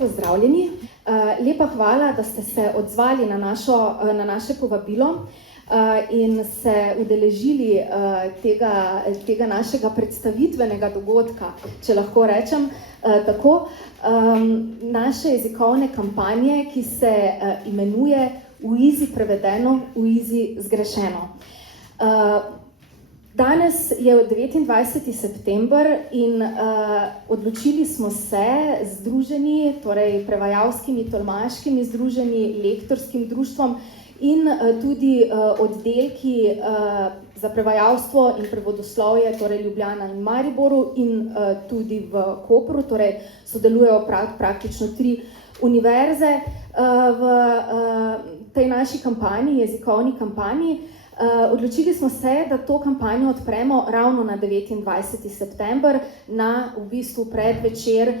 Pozdravljeni. Lepa hvala, da ste se odzvali na naše povabilo in se udeležili tega našega predstavitvenega dogodka, če lahko rečem tako, naše jezikovne kampanje, ki se imenuje V Izi prevedeno, v Izi zgrešeno. Danes je 29. september in odločili smo se združeni, torej prevajalskimi, tolmaškimi združeni, lektorskim društvom in tudi oddelki za prevajalstvo in prevodoslovje, torej Ljubljana in Mariboru in tudi v Kopru, torej sodelujejo praktično 3 univerze v tej naši kampanji, jezikovni kampanji. Odločili smo se, da to kampanjo odpremo ravno na 29. september, na v bistvu predvečer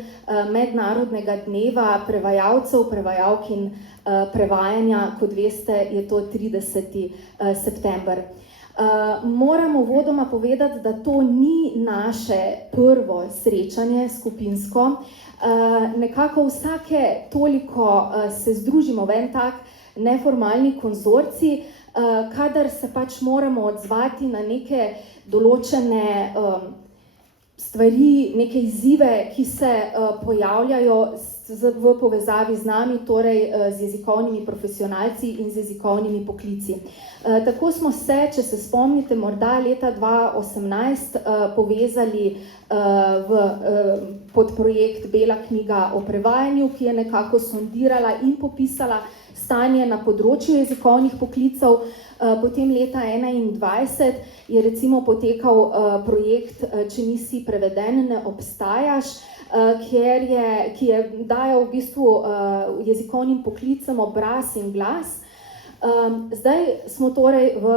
mednarodnega dneva prevajalcev, prevajalk in prevajanja, kot veste, je to 30. september. Moramo uvodoma povedati, da to ni naše prvo srečanje skupinsko. Nekako vsake toliko se združimo v en tak neformalni konzorcij, kadar se pač moramo odzvati na neke določene stvari, neke izzive, ki se pojavljajo v povezavi z nami, torej z jezikovnimi profesionalci in z jezikovnimi poklici. Tako smo se, če se spomnite, morda leta 2018 povezali pod projekt Bela knjiga o prevajanju, ki je nekako sondirala in popisala stanje na področju jezikovnih poklicev. Potem leta 2021 je recimo potekal projekt Če nisi preveden, ne obstajaš, ki je dajal v bistvu jezikovnim poklicem obraz in glas. Zdaj smo torej v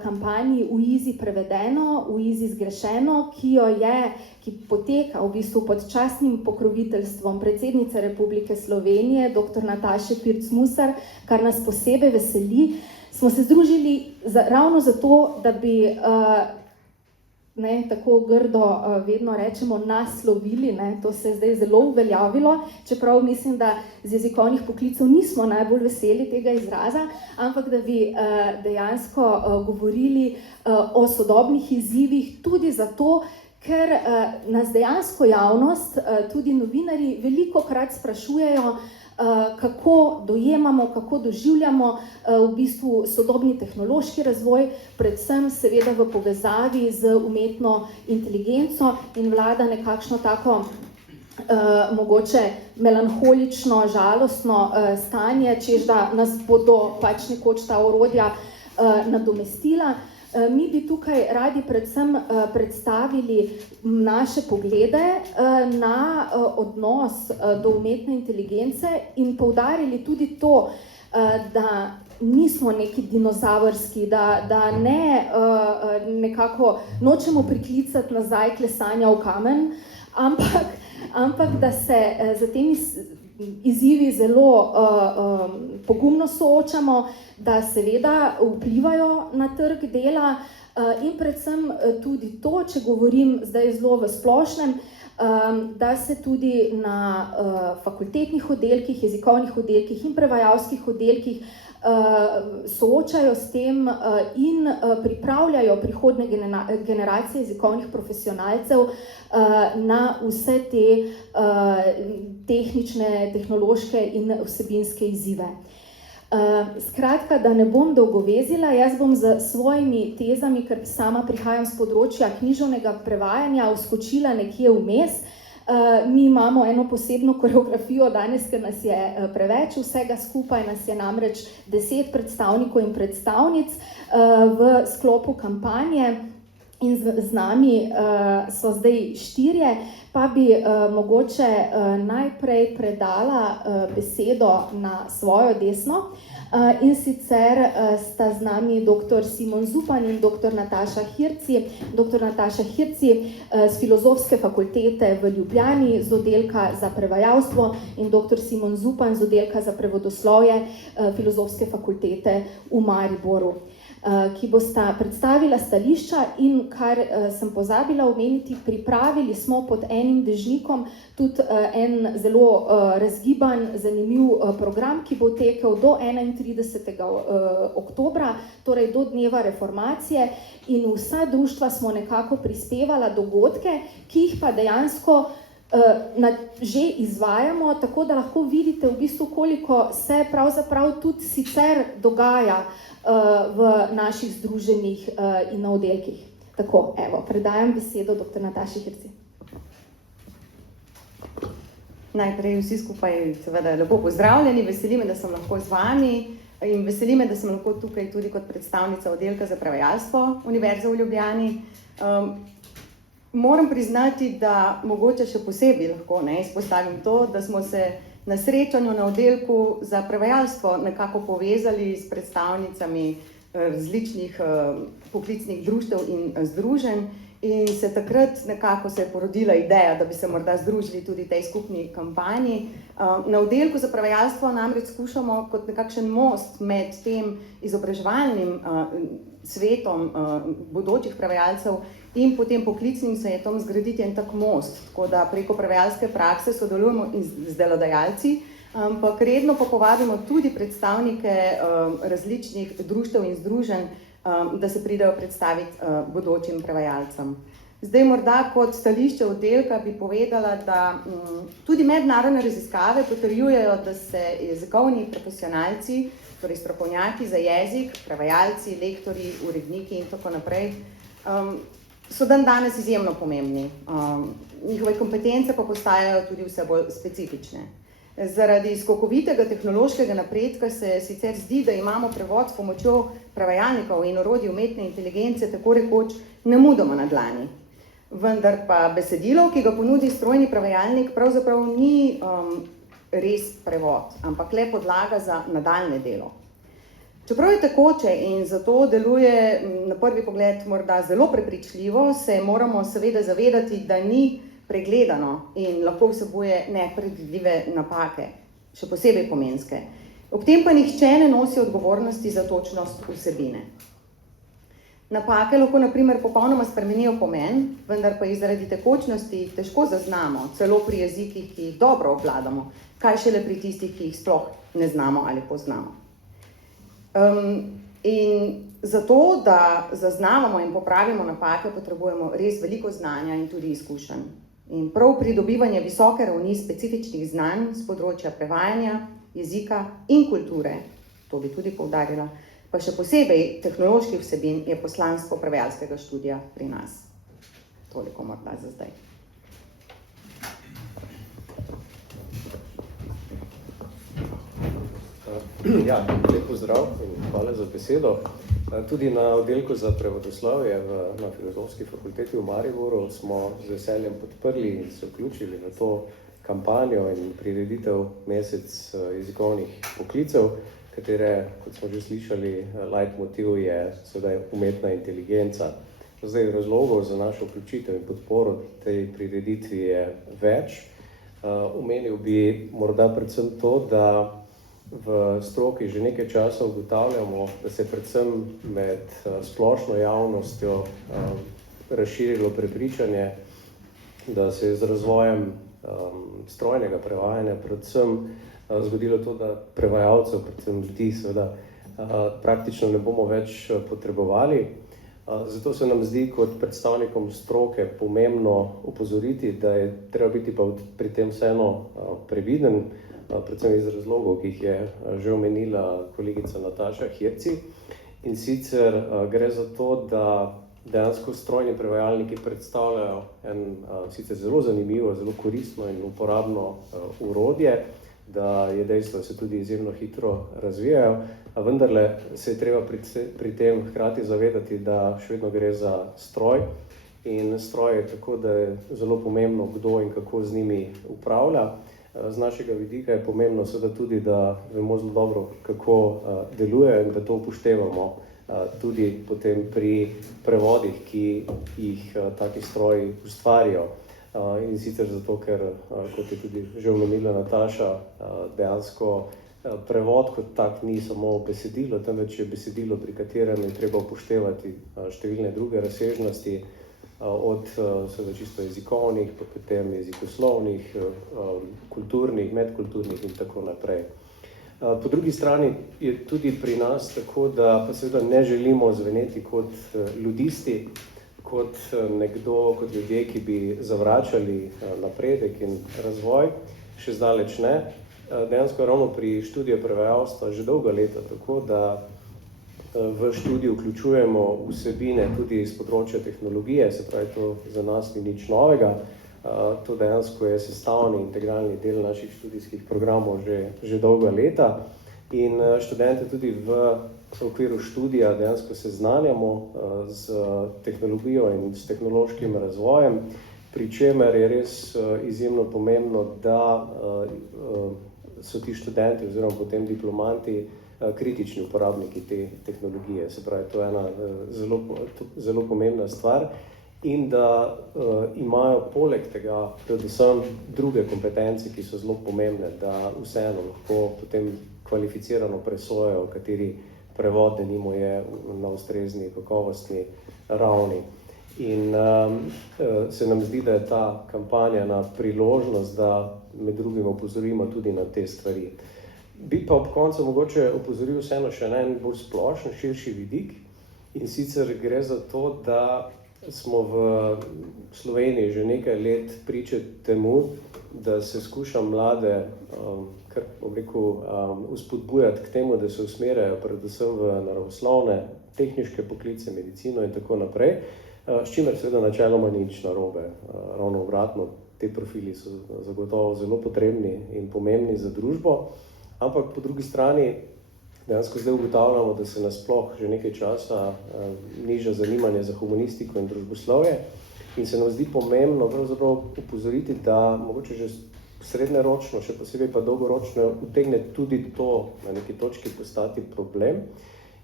kampanji V Izi prevedeno, v Izi zgrešeno, ki poteka v bistvu pod častnim pokroviteljstvom predsednice Republike Slovenije, dr. Nataše Pirc Musar, kar nas posebej veseli. Smo se združili ravno zato, da bi, tako grdo vedno rečemo, naslovili, to se je zdaj zelo uveljavilo, čeprav mislim, da z jezikovnih poklicev nismo najbolj veseli tega izraza, ampak da bi dejansko govorili o sodobnih izzivih tudi zato, ker nas dejansko javnost, tudi novinarji, velikokrat sprašujejo, kako dojemamo, kako doživljamo v bistvu sodobni tehnološki razvoj, predvsem seveda v povezavi z umetno inteligenco in vlada nekakšno tako mogoče melanholično, žalostno stanje, češ da nas bodo pač nekoč ta orodja nadomestila. Mi bi tukaj radi predvsem predstavili naše poglede na odnos do umetne inteligence in poudarili tudi to, da nismo neki dinozavrski, da ne nekako nočemo priklicati nazaj klesanja v kamen, ampak da se za temi izzivi zelo pogumno soočamo, da seveda vplivajo na trg dela in predvsem tudi to, če govorim zdaj zelo v splošnem, da se tudi na fakultetnih oddelkih, jezikovnih oddelkih in prevajalskih oddelkih soočajo s tem in pripravljajo prihodnje generacije jezikovnih profesionalcev na vse te tehnične, tehnološke in vsebinske izzive. Skratka, da ne bom dolgovezila, jaz bom z svojimi tezami, ker sama prihajam z področja književnega prevajanja, vskočila nekje vmes. Mi imamo eno posebno koreografijo danes, ker nas je preveč, vsega skupaj nas je namreč 10 predstavnikov in predstavnic v sklopu kampanje. in z nami so zdaj 4, pa bi mogoče najprej predala besedo na svojo desno. In sicer sta z nami dr. Simon Zupan in dr. Nataša Hirci. Dr. Nataša Hirci z Filozofske fakultete v Ljubljani, z oddelka za prevajalstvo, in dr. Simon Zupan z oddelka za prevodoslovje Filozofske fakultete v Mariboru, ki bosta predstavila stališča. In kar sem pozabila omeniti, pripravili smo pod enim dežnikom tudi en zelo razgiban, zanimiv program, ki bo tekel do 31. oktobra, torej do dneva reformacije, in vsa društva smo nekako prispevala dogodke, ki jih pa dejansko že izvajamo, tako da lahko vidite v bistvu, koliko se pravzaprav tudi sicer dogaja v naših združenjih in na oddelkih. Tako, evo, predajam besedo dr. Nataši Hirci. Najprej vsi skupaj seveda lepo pozdravljeni, veseli me, da sem lahko z vami in veseli me, da sem lahko tukaj tudi kot predstavnica oddelka za prevajalstvo Univerze v Ljubljani. Moram priznati, da mogoče še posebej lahko izpostavim to, da smo se na srečanju na oddelku za prevajalstvo nekako povezali s predstavnicami različnih poklicnih društev in združenj, in se takrat nekako se je porodila ideja, da bi se morda združili tudi tej skupni kampanji. Na oddelku za prevajalstvo namreč skušamo kot nekakšen most med tem izobraževalnim svetom bodočih prevajalcev in potem poklicnim svetom zgraditi en tak most, tako da preko prevajalske prakse sodelujemo z delodajalci, ampak redno pa povabimo tudi predstavnike različnih društev in združenj, da se pridejo predstaviti bodočim prevajalcem. Zdaj morda kot stališče oddelka bi povedala, da tudi mednarodne raziskave potrjujejo, da se jezikovni profesionalci, torej strokovnjaki za jezik, prevajalci, lektorji, uredniki in tako naprej, so danes izjemno pomembni. Njihove kompetence pa postajajo tudi vse bolj specifične. Zaradi skokovitega tehnološkega napredka se sicer zdi, da imamo prevod s pomočjo prevajalnikov in orodij umetne inteligence tako rekoč nemudoma na dlani. Vendar pa besedilo, ki ga ponudi strojni prevajalnik, pravzaprav ni res prevod, ampak le podlaga za nadaljnje delo. Čeprav je tekoče in zato deluje na prvi pogled morda zelo prepričljivo, se moramo seveda zavedati, da ni pregledano in lahko vsebuje nepredvidljive napake, še posebej pomenske. Ob tem pa nihče ne nosi odgovornosti za točnost vsebine. Napake lahko na primer popolnoma spremenijo pomen, vendar pa jih zaradi tekočnosti težko zaznamo, celo pri jezikih, ki jih dobro obvladamo, kaj šele pri tistih, ki jih sploh ne znamo ali poznamo. In zato, da zaznavamo in popravimo napake, potrebujemo res veliko znanja in tudi izkušenj. In prav pridobivanje visoke ravni specifičnih znanj z področja prevajanja, jezika in kulture, to bi tudi poudarila, pa še posebej tehnoloških vsebin, je poslanstvo prevajalskega študija pri nas. Toliko morda za zdaj. Ja, lep pozdrav in hvala za besedo. Tudi na oddelku za prevodoslovje na Filozofski fakulteti v Mariboru smo z veseljem podprli in se vključili v to kampanjo in prireditev Mesec jezikovnih poklicev, katere, kot smo že slišali, leitmotiv je sedaj umetna inteligenca. Zdaj, razlogov za našo vključitev in podporo tej prireditvi je več. Omenil bi morda predvsem to, da v stroki že nekaj časa ugotavljamo, da se predvsem med splošno javnostjo razširilo prepričanje, da se je z razvojem strojnega prevajanja predvsem zgodilo to, da prevajalcev, predvsem ljudi, seveda praktično ne bomo več potrebovali. Zato se nam zdi kot predstavnikom stroke pomembno opozoriti, da je treba biti pa pri tem vseeno previden, predvsem iz razlogov, ki jih je že omenila kolegica Nataša Hirci. In sicer gre za to, da dejansko strojni prevajalniki predstavljajo sicer zelo zanimivo, zelo koristno in uporabno orodje, da je dejstvo, da se tudi izjemno hitro razvijajo, a vendarle se je treba pri tem hkrati zavedati, da še vedno gre za stroj in stroj je tako, da je zelo pomembno, kdo in kako z njimi upravlja. Z našega vidika je pomembno seveda tudi, da vemo zelo dobro, kako delujejo in da to upoštevamo tudi potem pri prevodih, ki jih taki stroji ustvarijo. In sicer zato, ker, kot je tudi že omenila Nataša, dejansko prevod kot tak ni samo besedilo, temveč je besedilo, pri katerem je treba upoštevati številne druge razsežnosti, od seveda čisto jezikovnih, pa potem jezikoslovnih, kulturnih, medkulturnih in tako naprej. Po drugi strani je tudi pri nas tako, da pa seveda ne želimo zveneti kot ludisti, kot nekdo, kot ljudje, ki bi zavračali napredek in razvoj, še zdaleč ne. Dejansko ravno pri študiju prevajalstva že dolga leta, tako da v študiju vključujemo vsebine tudi iz področja tehnologije, se pravi, to za nas ni nič novega. To dejansko je sestavni, integralni del naših študijskih programov že dolga leta in študente tudi v okviru študija dejansko seznanjamo z tehnologijo in s tehnološkim razvojem, pri čemer je res izjemno pomembno, da so ti študenti oziroma potem diplomanti kritični uporabniki te tehnologije. Se pravi, to je ena zelo pomembna stvar in da imajo poleg tega predvsem druge kompetence, ki so zelo pomembne, da vseeno lahko potem kvalificirano presojajo, kateri prevod denimo je na ustrezni kakovostni ravni. In se nam zdi, da je ta kampanja ena priložnost, da med drugim opozorimo tudi na te stvari. Bi pa ob koncu mogoče opozoril vseeno še na en bolj splošen, širši vidik, in sicer gre za to, da smo v Sloveniji že nekaj let priče temu, da se skuša mlade kar vzpodbujati k temu, da se usmerjajo predvsem v naravoslovne, tehniške poklice, medicino in tako naprej, s čimer seveda načeloma ni nič narobe. Ravno obratno, te profili so zagotovo zelo potrebni in pomembni za družbo, ampak po drugi strani dejansko zdaj ugotavljamo, da se nasploh že nekaj časa niža zanimanje za humanistiko in družboslovje in se nam zdi pomembno pravzaprav upozoriti, da mogoče že srednjeročno, še posebej pa dolgoročno utegne tudi to na neki točki postati problem.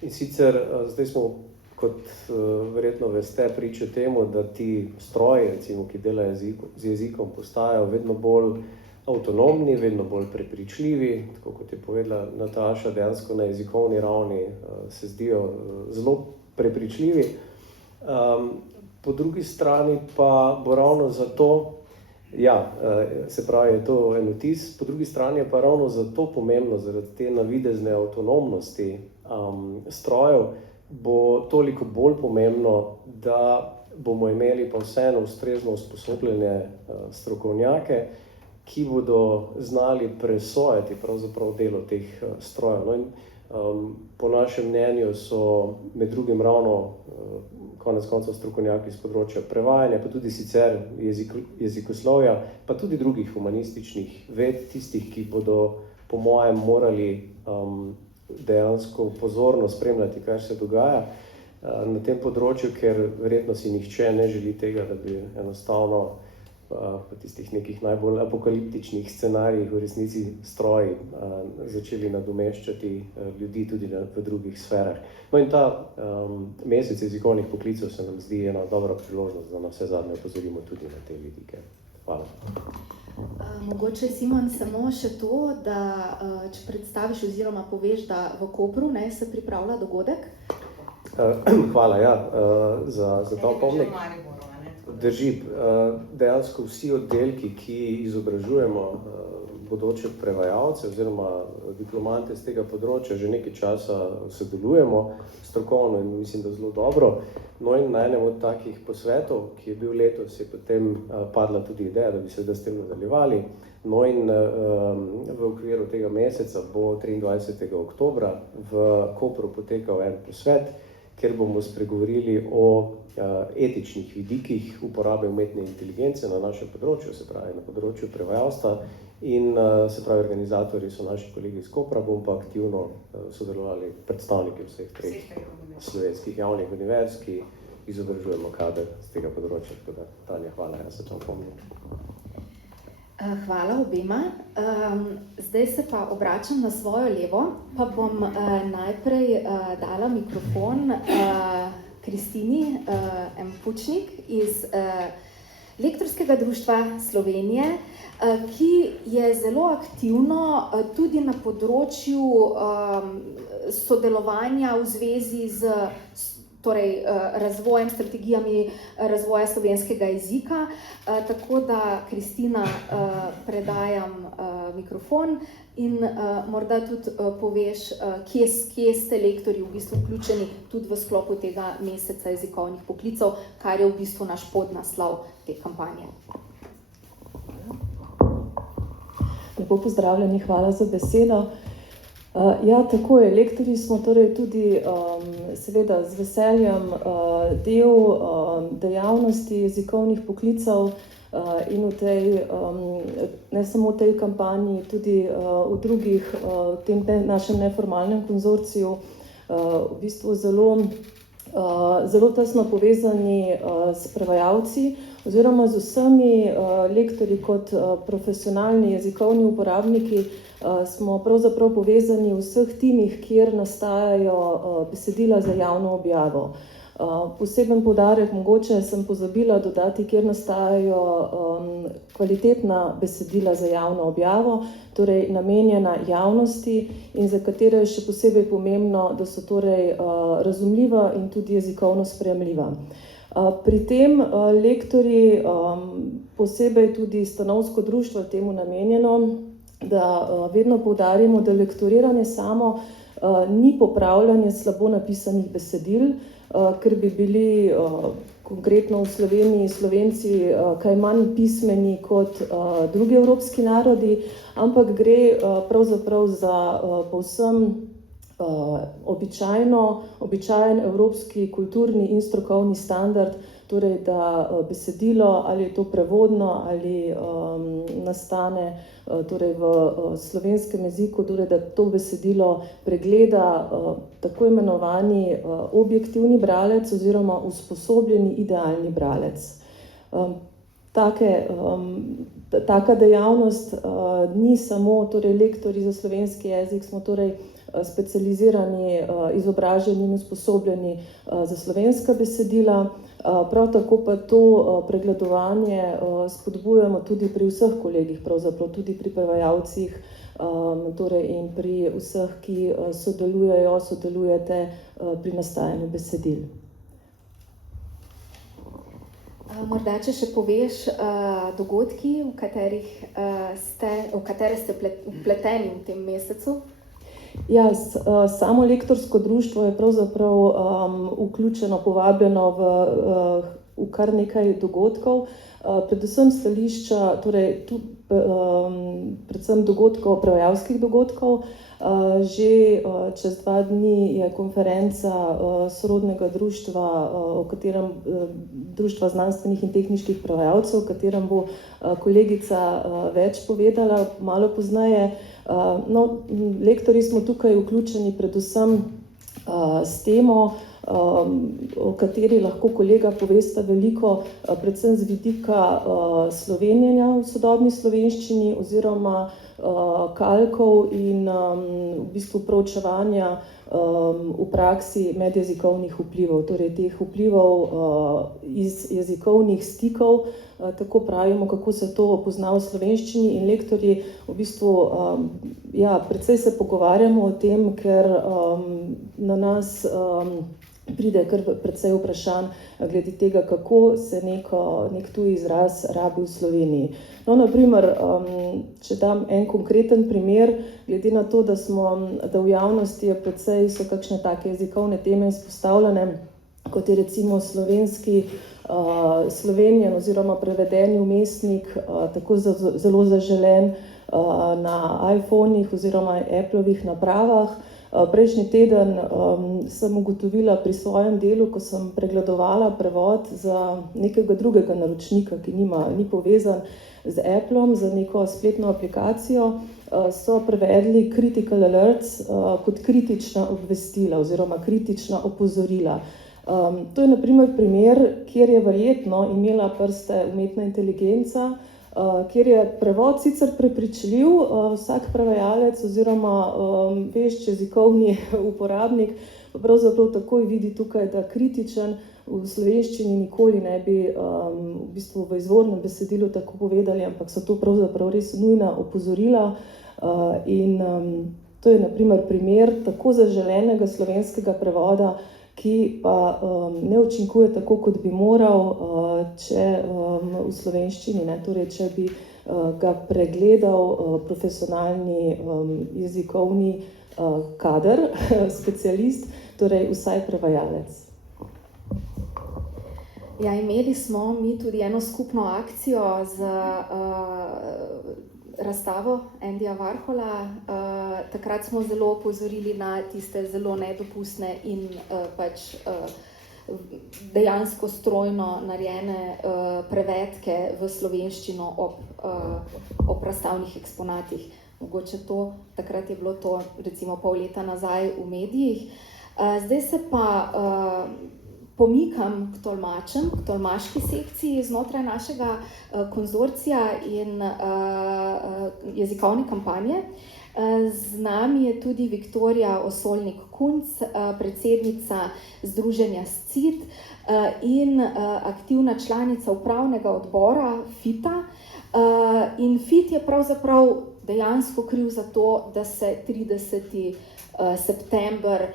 In sicer zdaj smo, kot verjetno veste, priče temu, da ti stroji, recimo, ki delajo z jezikom, postajajo vedno bolj avtonomni, vedno bolj prepričljivi, tako kot je povedala Nataša, dejansko na jezikovni ravni se zdijo zelo prepričljivi. Po drugi strani pa bo ravno zato, se pravi, je to en vtis, po drugi strani je pa ravno zato pomembno, zaradi te navidezne avtonomnosti strojev, bo toliko bolj pomembno, da bomo imeli pa vseeno ustrezno usposobljene strokovnjake, ki bodo znali presojati pravzaprav delo teh strojev. No in po našem mnenju so med drugim ravno konec koncev strokovnjaki z področja prevajanja, pa tudi sicer jezikoslovja, pa tudi drugih humanističnih ved, tistih, ki bodo po mojem morali dejansko pozorno spremljati, kaj se dogaja na tem področju, ker verjetno si nihče ne želi tega, da bi enostavno po tistih nekih najbolj apokaliptičnih scenarijih v resnici stroji začeli nadomeščati ljudi tudi v drugih sferah. No in ta mesec jezikovnih poklicev se nam zdi ena dobra priložnost, da na vse zadnje opozorimo tudi na te vidike. Hvala. Mogoče, Simon, samo še to, da če predstaviš oziroma poveš, da v Kopru se pripravlja dogodek. Hvala, za ta opomnik. Drži, dejansko vsi oddelki, ki izobražujemo bodoče prevajalce oziroma diplomante z tega področja, že nekaj časa sodelujemo strokovno in mislim, da zelo dobro. No in na enem od takih posvetov, ki je bil letos, je potem padla tudi ideja, da bi se s tem nadaljevali. No in v okviru tega meseca bo 23. oktobra v Kopru potekal en posvet, kjer bomo spregovorili o etičnih vidikih uporabe umetne inteligence na našem področju, se pravi na področju prevajalstva In se pravi, organizatorji so naši kolegi iz Kopra, bom pa aktivno sodelovali predstavniki vseh treh slovenskih javnih univerz, ki izobražujemo kader z tega področja. Tako da, Tanja, hvala, jaz se to opomnim. Hvala obema. Zdaj se pa obračam na svojo levo, pa bom najprej dala mikrofon Kristini M. Pučnik iz Lektorskega društva Slovenije, ki je zelo aktivno tudi na področju sodelovanja v zvezi z razvojem, strategijami razvoja slovenskega jezika. Tako da, Kristina, predajam mikrofon in morda tudi poveš, kje ste lektorji v bistvu vključeni tudi v sklopu tega meseca jezikovnih poklicev, kar je v bistvu naš podnaslov te kampanje. Lepo pozdravljeni, hvala za besedo. Ja, tako je, lektorji smo torej tudi seveda z veseljem del dejavnosti jezikovnih poklicev in v tej, ne samo v tej kampanji, tudi v drugih, v tem našem neformalnem konzorciju, v bistvu zelo tesno povezani s prevajalci oziroma z vsemi lektorji kot profesionalni jezikovni uporabniki. Smo pravzaprav povezani v vseh timih, kjer nastajajo besedila za javno objavo. Poseben poudarek mogoče sem pozabila dodati, kjer nastajajo kvalitetna besedila za javno objavo, torej namenjena javnosti in za katere je še posebej pomembno, da so torej razumljiva in tudi jezikovno sprejemljiva. Pri tem lektorji, posebej tudi stanovsko društvo je temu namenjeno, da vedno poudarimo, da lektoriranje samo ni popravljanje slabo napisanih besedil, ker bi bili konkretno v Sloveniji Slovenci kaj manj pismeni kot drugi evropski narodi, ampak gre pravzaprav za povsem običajen evropski kulturni in strokovni standard, torej da besedilo, ali je to prevodno ali nastane torej v slovenskem jeziku, torej da to besedilo pregleda tako imenovani objektivni bralec oziroma usposobljeni idealni bralec. Taka dejavnost ni samo torej lektorji za slovenski jezik, smo torej specializirani, izobraženi in usposobljeni za slovenska besedila. Prav tako pa to pregledovanje spodbujamo tudi pri vseh kolegih, pravzaprav tudi pri prevajalcih, torej in pri vseh, ki sodelujete pri nastajanju besedil. Morda, če še poveš dogodki, v katere ste vpleteni v tem mesecu? Ja, samo lektorsko društvo je pravzaprav vključeno, povabljeno v kar nekaj dogodkov, predvsem stališča, torej predvsem dogodkov, prevajalskih dogodkov. Že čez 2 dni je konferenca sorodnega društva, društva znanstvenih in tehniških prevajalcev, o katerem bo kolegica več povedala malo pozneje. No, lektorji smo tukaj vključeni predvsem s temo, o kateri lahko kolega povesta veliko, predvsem z vidika slovenjenja v sodobni slovenščini oziroma kalkov in v bistvu proučevanja v praksi medjezikovnih vplivov, torej teh vplivov iz jezikovnih stikov, tako pravimo, kako se to pozna v slovenščini, in lektorji v bistvu, ja, precej se pogovarjamo o tem, ker na nas pride kar precej vprašanj glede tega, kako se nek tuji izraz rabi v Sloveniji. No, na primer, če dam en konkreten primer, glede na to, da v javnosti je precej so kakšne take jezikovne teme izpostavljene, kot je recimo slovenski slovenjen oziroma prevedeni vmesnik, tako zelo zaželen, na iPhonih oziroma Applovih napravah. Prejšnji teden sem ugotovila pri svojem delu, ko sem pregledovala prevod za nekega drugega naročnika, ki ni povezan z Applom, za neko spletno aplikacijo, so prevedli critical alerts kot kritična obvestila oziroma kritična opozorila. To je na primer, kjer je verjetno imela prste umetna inteligenca, kjer je prevod sicer prepričljiv, vsak prevajalec oziroma vešč jezikovni uporabnik pa pravzaprav takoj vidi tukaj, da kritičen v slovenščini nikoli ne bi v bistvu v izvornem besedilu tako povedali, ampak so to pravzaprav res nujna opozorila in to je na primer tako zaželenega slovenskega prevoda, ki pa ne učinkuje tako, kot bi moral, če v slovenščini, torej če bi ga pregledal profesionalni jezikovni kader, specialist, torej vsaj prevajalec. Ja, imeli smo mi tudi eno skupno akcijo z razstavo Andyja Warhola. Takrat smo zelo opozorili na tiste zelo nedopustne in dejansko strojno narejene prevedke v slovenščino ob razstavnih eksponatih. Mogoče takrat je bilo to recimo pol leta nazaj v medijih. Zdaj se pa pomikam k tolmačem, k tolmaški sekciji znotraj našega konzorcija in jezikovne kampanje. Z nami je tudi Viktorija Osolnik-Kunc, predsednica Združenja SCID in aktivna članica upravnega odbora FIT-a. In FIT je pravzaprav dejansko kriv za to, da se 30. september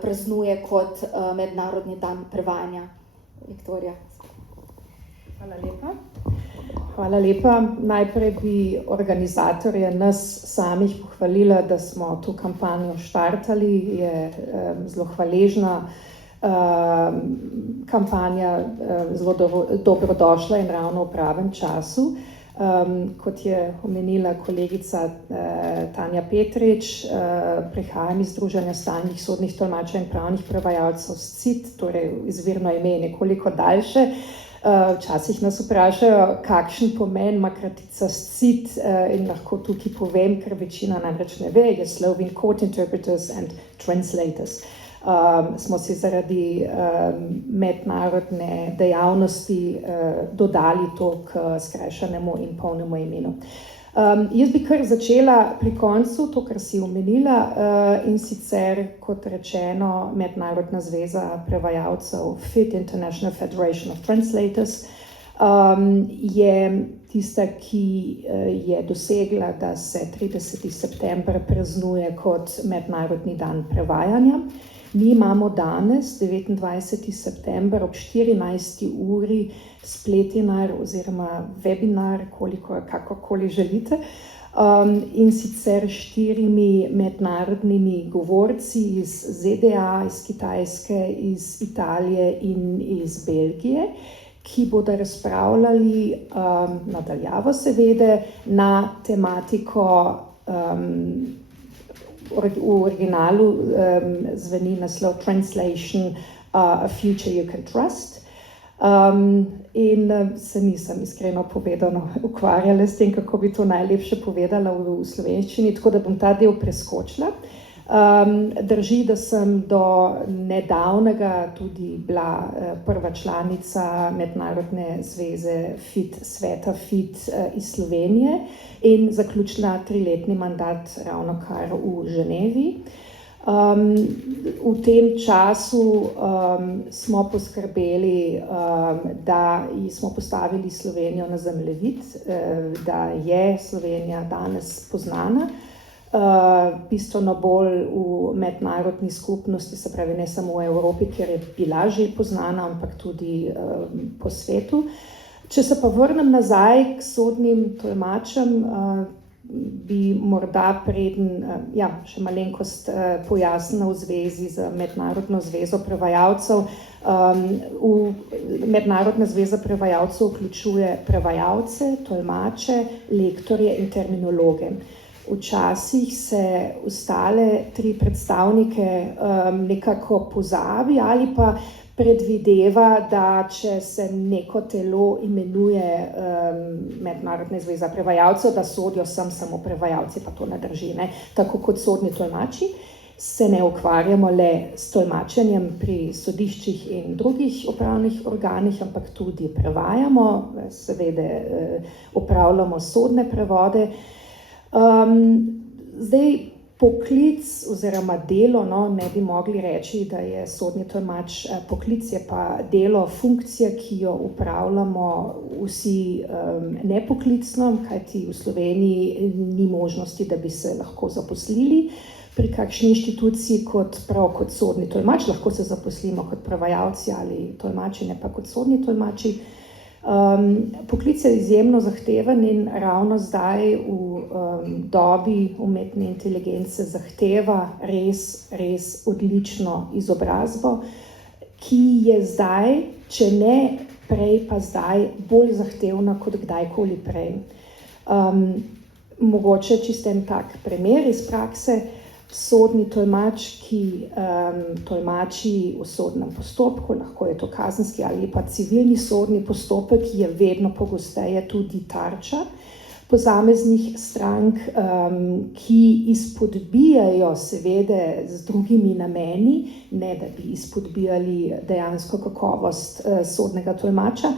praznuje kot mednarodni dan prevajanja. Viktorija. Hvala lepa. Hvala lepa. Najprej bi organizatorje nas samih pohvalila, da smo to kampanjo štartali. Je zelo hvaležna kampanja, zelo dobrodošla in ravno v pravem času. Kot je omenila kolegica Tanja Petrič, prihajam iz Združenja stalnih sodnih tolmačev in pravnih prevajalcev SCID, torej izvirno ime je nekoliko daljše. Včasih nas vprašajo, kakšen pomen ima kratica SCID in lahko tukaj povem, ker večina namreč ne ve, je Slovene Court Interpreters and Translators. Smo si zaradi mednarodne dejavnosti dodali to k skrajšanemu in polnemu imenu. Jaz bi kar začela pri koncu, to, kar si omenila, in sicer, kot rečeno, Mednarodna zveza prevajalcev FIT, International Federation of Translators, je tista, ki je dosegla, da se 30. september praznuje kot mednarodni dan prevajanja. Mi imamo danes, 29. september, ob 14. uri spletinar oziroma webinar, kakorkoli želite, in sicer 4 mednarodnimi govorci iz ZDA, iz Kitajske, iz Italije in iz Belgije, ki bodo razpravljali nadaljavo seveda na tematiko v originalu zveni naslov Translation, a Future You Can Trust. In se nisem iskreno povedano ukvarjala s tem, kako bi to najlepše povedala v slovenščini, tako da bom ta del preskočila. Drži, da sem do nedavnega tudi bila prva članica Mednarodne zveze FIT, sveta FIT iz Slovenije in zaključila 3-letni mandat ravnokar v Ženevi. V tem času smo poskrbeli, da smo postavili Slovenijo na zemljevid, da je Slovenija danes poznana, bistveno bolj v mednarodni skupnosti, se pravi ne samo v Evropi, kjer je bila že poznana, ampak tudi po svetu. Če se pa vrnem nazaj k sodnim tolmačem, bi morda preden še malenkost pojasnila v zvezi z Mednarodno zvezo prevajalcev. Mednarodna zveza prevajalcev vključuje prevajalce, tolmače, lektorje in terminologe. Včasih se ostale 3 predstavnike nekako pozabi ali pa predvideva, da če se neko telo imenuje Mednarodna zveza prevajalcev, da sodijo samo prevajalci, pa to ne drži, ne? Tako kot sodni tolmači, se ne ukvarjamo le s tolmačenjem pri sodiščih in drugih upravnih organih, ampak tudi prevajamo, seveda opravljamo sodne prevode. Zdaj, poklic oziroma delo, ne bi mogli reči, da je sodni tolmač poklic, je pa delo, funkcija, ki jo upravljamo vsi nepoklicno, kajti v Sloveniji ni možnosti, da bi se lahko zaposlili pri kakšni inštituciji kot sodni tolmač, lahko se zaposlimo kot prevajalci ali tolmači, ne pa kot sodni tolmači. Poklic je izjemno zahteven in ravno zdaj v dobi umetne inteligence zahteva res odlično izobrazbo, ki je zdaj, če ne prej, pa zdaj bolj zahtevna kot kdajkoli prej. Mogoče čisto en tak primer iz prakse. Sodni tolmač, ki tolmači v sodnem postopku, lahko je to kazenski ali pa civilni sodni postopek, je vedno pogosteje tudi tarča posameznih strank, ki izpodbijajo seveda z drugimi nameni, ne da bi izpodbijali dejansko kakovost sodnega tolmača,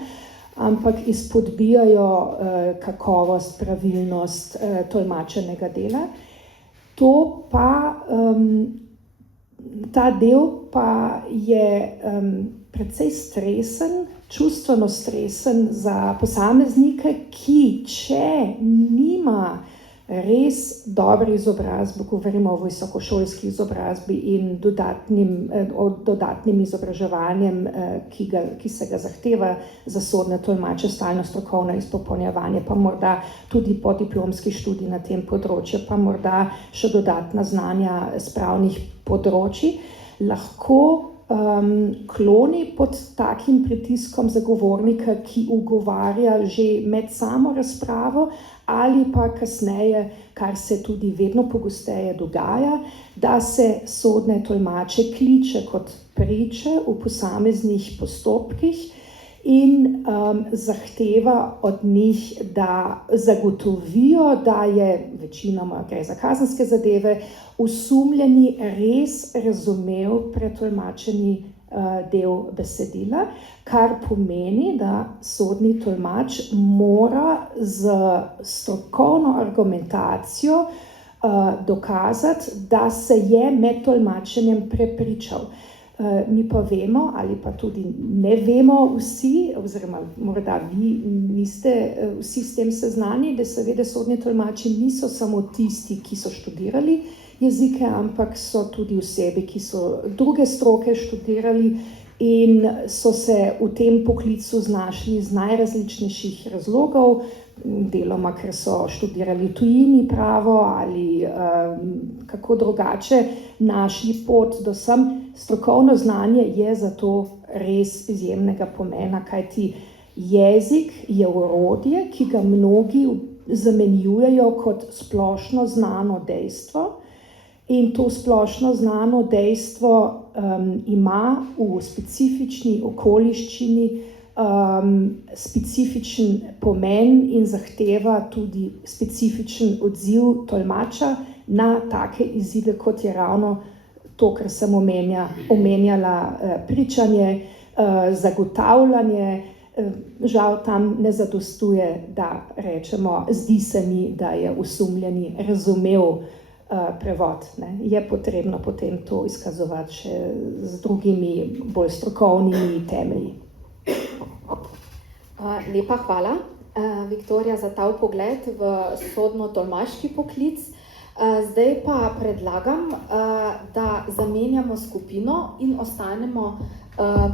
ampak izpodbijajo kakovost, pravilnost tolmačenega dela. Ta del pa je precej stresen, čustveno stresen za posameznike, ki če nima res dobre izobrazbe, govorimo o visokošolski izobrazbi in dodatnim izobraževanjem, ki se ga zahteva za sodne tolmače, stalno strokovno izpopolnjevanje, pa morda tudi podiplomski študij na tem področju, pa morda še dodatna znanja s pravnih področij, lahko kloni pod takim pritiskom zagovornika, ki ugovarja že med samo razpravo ali pa kasneje, kar se tudi vedno pogosteje dogaja, da se sodne tolmače kliče kot priče v posameznih postopkih in zahteva od njih, da zagotovijo, da je večinoma gre za kazenske zadeve, osumljeni res razumel pretolmačeni del besedila, kar pomeni, da sodni tolmač mora z strokovno argumentacijo dokazati, da se je med tolmačenjem prepričal. Mi pa vemo, ali pa tudi ne vemo vsi, oziroma morda vi niste vsi s tem seznani, da seveda sodni tolmači niso samo tisti, ki so študirali jezike, ampak so tudi osebe, ki so druge stroke študirali in so se v tem poklicu znašli iz najrazličnejših razlogov, deloma, ker so študirali v tujini pravo ali kako drugače našli pot do sem. Strokovno znanje je zato res izjemnega pomena, kajti jezik je orodje, ki ga mnogi zamenjujejo kot splošno znano dejstvo. In to splošno znano dejstvo ima v specifični okoliščini specifičen pomen in zahteva tudi specifičen odziv tolmača na take izide, kot je ravno to, kar sem omenjala, pričanje, zagotavljanje. Žal tam ne zadostuje, da rečemo, zdi se mi, da je osumljeni razumel prevod. Ne. Je potrebno potem to izkazovati še z drugimi, bolj strokovnimi temelji. Lepa hvala, Viktorija, za ta vpogled v sodno-tolmaški poklic. Zdaj pa predlagam, da zamenjamo skupino in ostanemo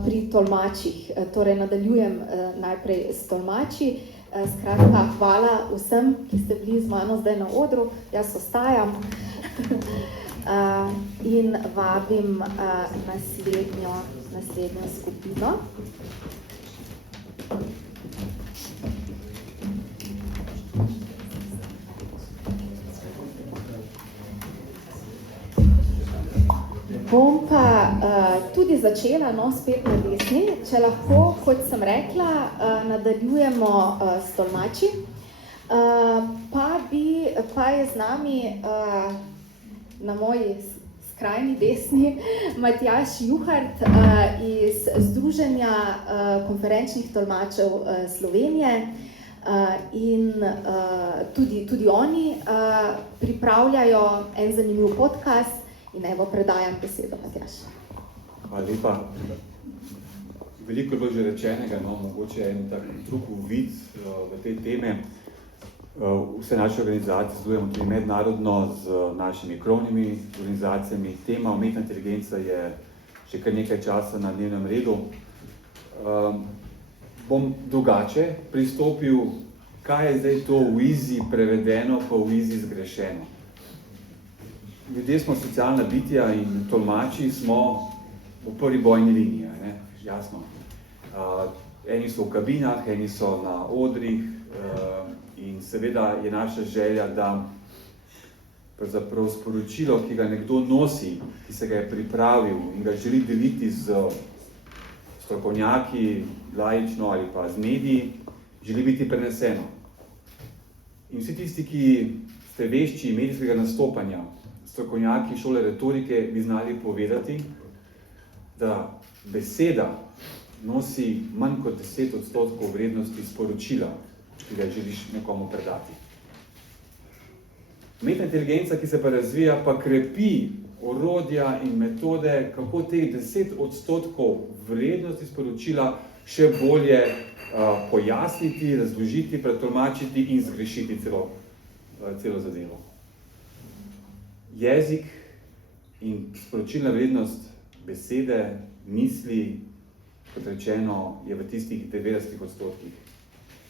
pri tolmačih. Torej, nadaljujem najprej s tolmači. Skratka, hvala vsem, ki ste bili z mano zdaj na odru. Jaz ostajam in vabim naslednjo skupino. Bom pa tudi začela, no, spet na desni, če lahko, kot sem rekla, nadaljujemo s tolmači. Pa je z nami na moji skrajni desni Matjaž Juhart iz Združenja konferenčnih tolmačev Slovenije in tudi oni pripravljajo en zanimiv podcast. In evo, predajam besedo, Matjaž. Hvala lepa. Veliko je bilo že rečenega, no, mogoče en tak drug uvid v te teme. Vse naše organizacije sodelujemo tudi mednarodno z našimi krovnimi organizacijami. Tema umetna inteligenca je že kar nekaj časa na dnevnem redu. Bom drugače pristopil, kaj je zdaj to v izi prevedeno, pa v izi zgrešeno. Ljudje smo socialna bitja in tolmači smo v prvi bojni liniji, ne? Jasno. Eni so v kabinah, eni so na odrih in seveda je naša želja, da pravzaprav sporočilo, ki ga nekdo nosi, ki se ga je pripravil in ga želi deliti z strokovnjaki, laično ali pa z mediji, želi biti preneseno. In vsi tisti, ki ste vešči medijskega nastopanja, strokovnjaki šole retorike, bi znali povedati, da beseda nosi manj kot 10% vrednosti sporočila, ki ga želiš nekomu predati. Umetna inteligenca, ki se pa razvija, pa krepi orodja in metode, kako teh 10% vrednosti sporočila še bolje pojasniti, razložiti, pretolmačiti in zgrešiti celo zadevo. Jezik in sporočilna vrednost besede, misli, kot rečeno, je v tistih 90%.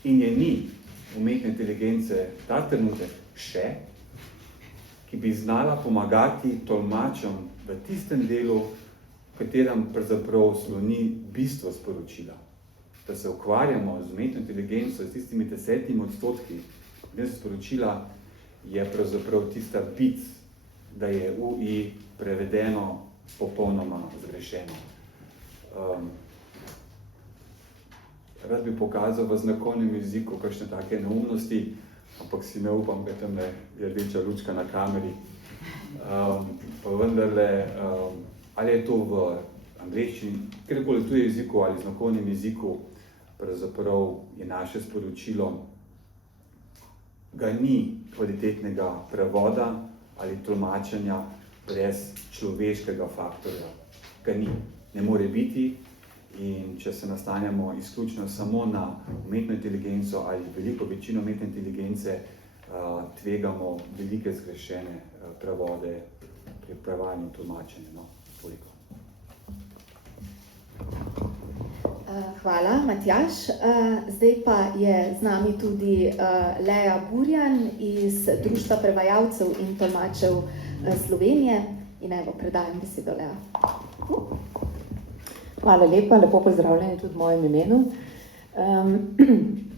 In je ni umetne inteligence ta trenutek še, ki bi znala pomagati tolmačem v tistem delu, v katerem pravzaprav sloni bistvo sporočila. Da se ukvarjamo z umetno inteligenco, s tistimi 10% sporočila, je pravzaprav tista bit, da je UI prevedeno popolnoma zgrešeno. Rad bi pokazal v znakovnem jeziku kakšne take neumnosti, ampak si ne upam, da tam je rdeča lučka na kameri. Pa vendarle, ali je to v angleščini, kjerkoli tujem jeziku ali znakovnem jeziku, pravzaprav je naše sporočilo, ga ni kvalitetnega prevoda ali tolmačenja brez človeškega faktorja. Ga ni, ne more biti in če se nastanjamo izključno samo na umetno inteligenco ali veliko večino umetne inteligence, tvegamo velike zgrešene prevode pri prevajanju tolmačenja. No, toliko. Hvala, Matjaž. Zdaj pa je z nami tudi Lea Burjan iz Društva prevajalcev in tolmačev Slovenije. In evo, predajam besedo, Lea. Hvala lepa, lepo pozdravljeni tudi v mojem imenu.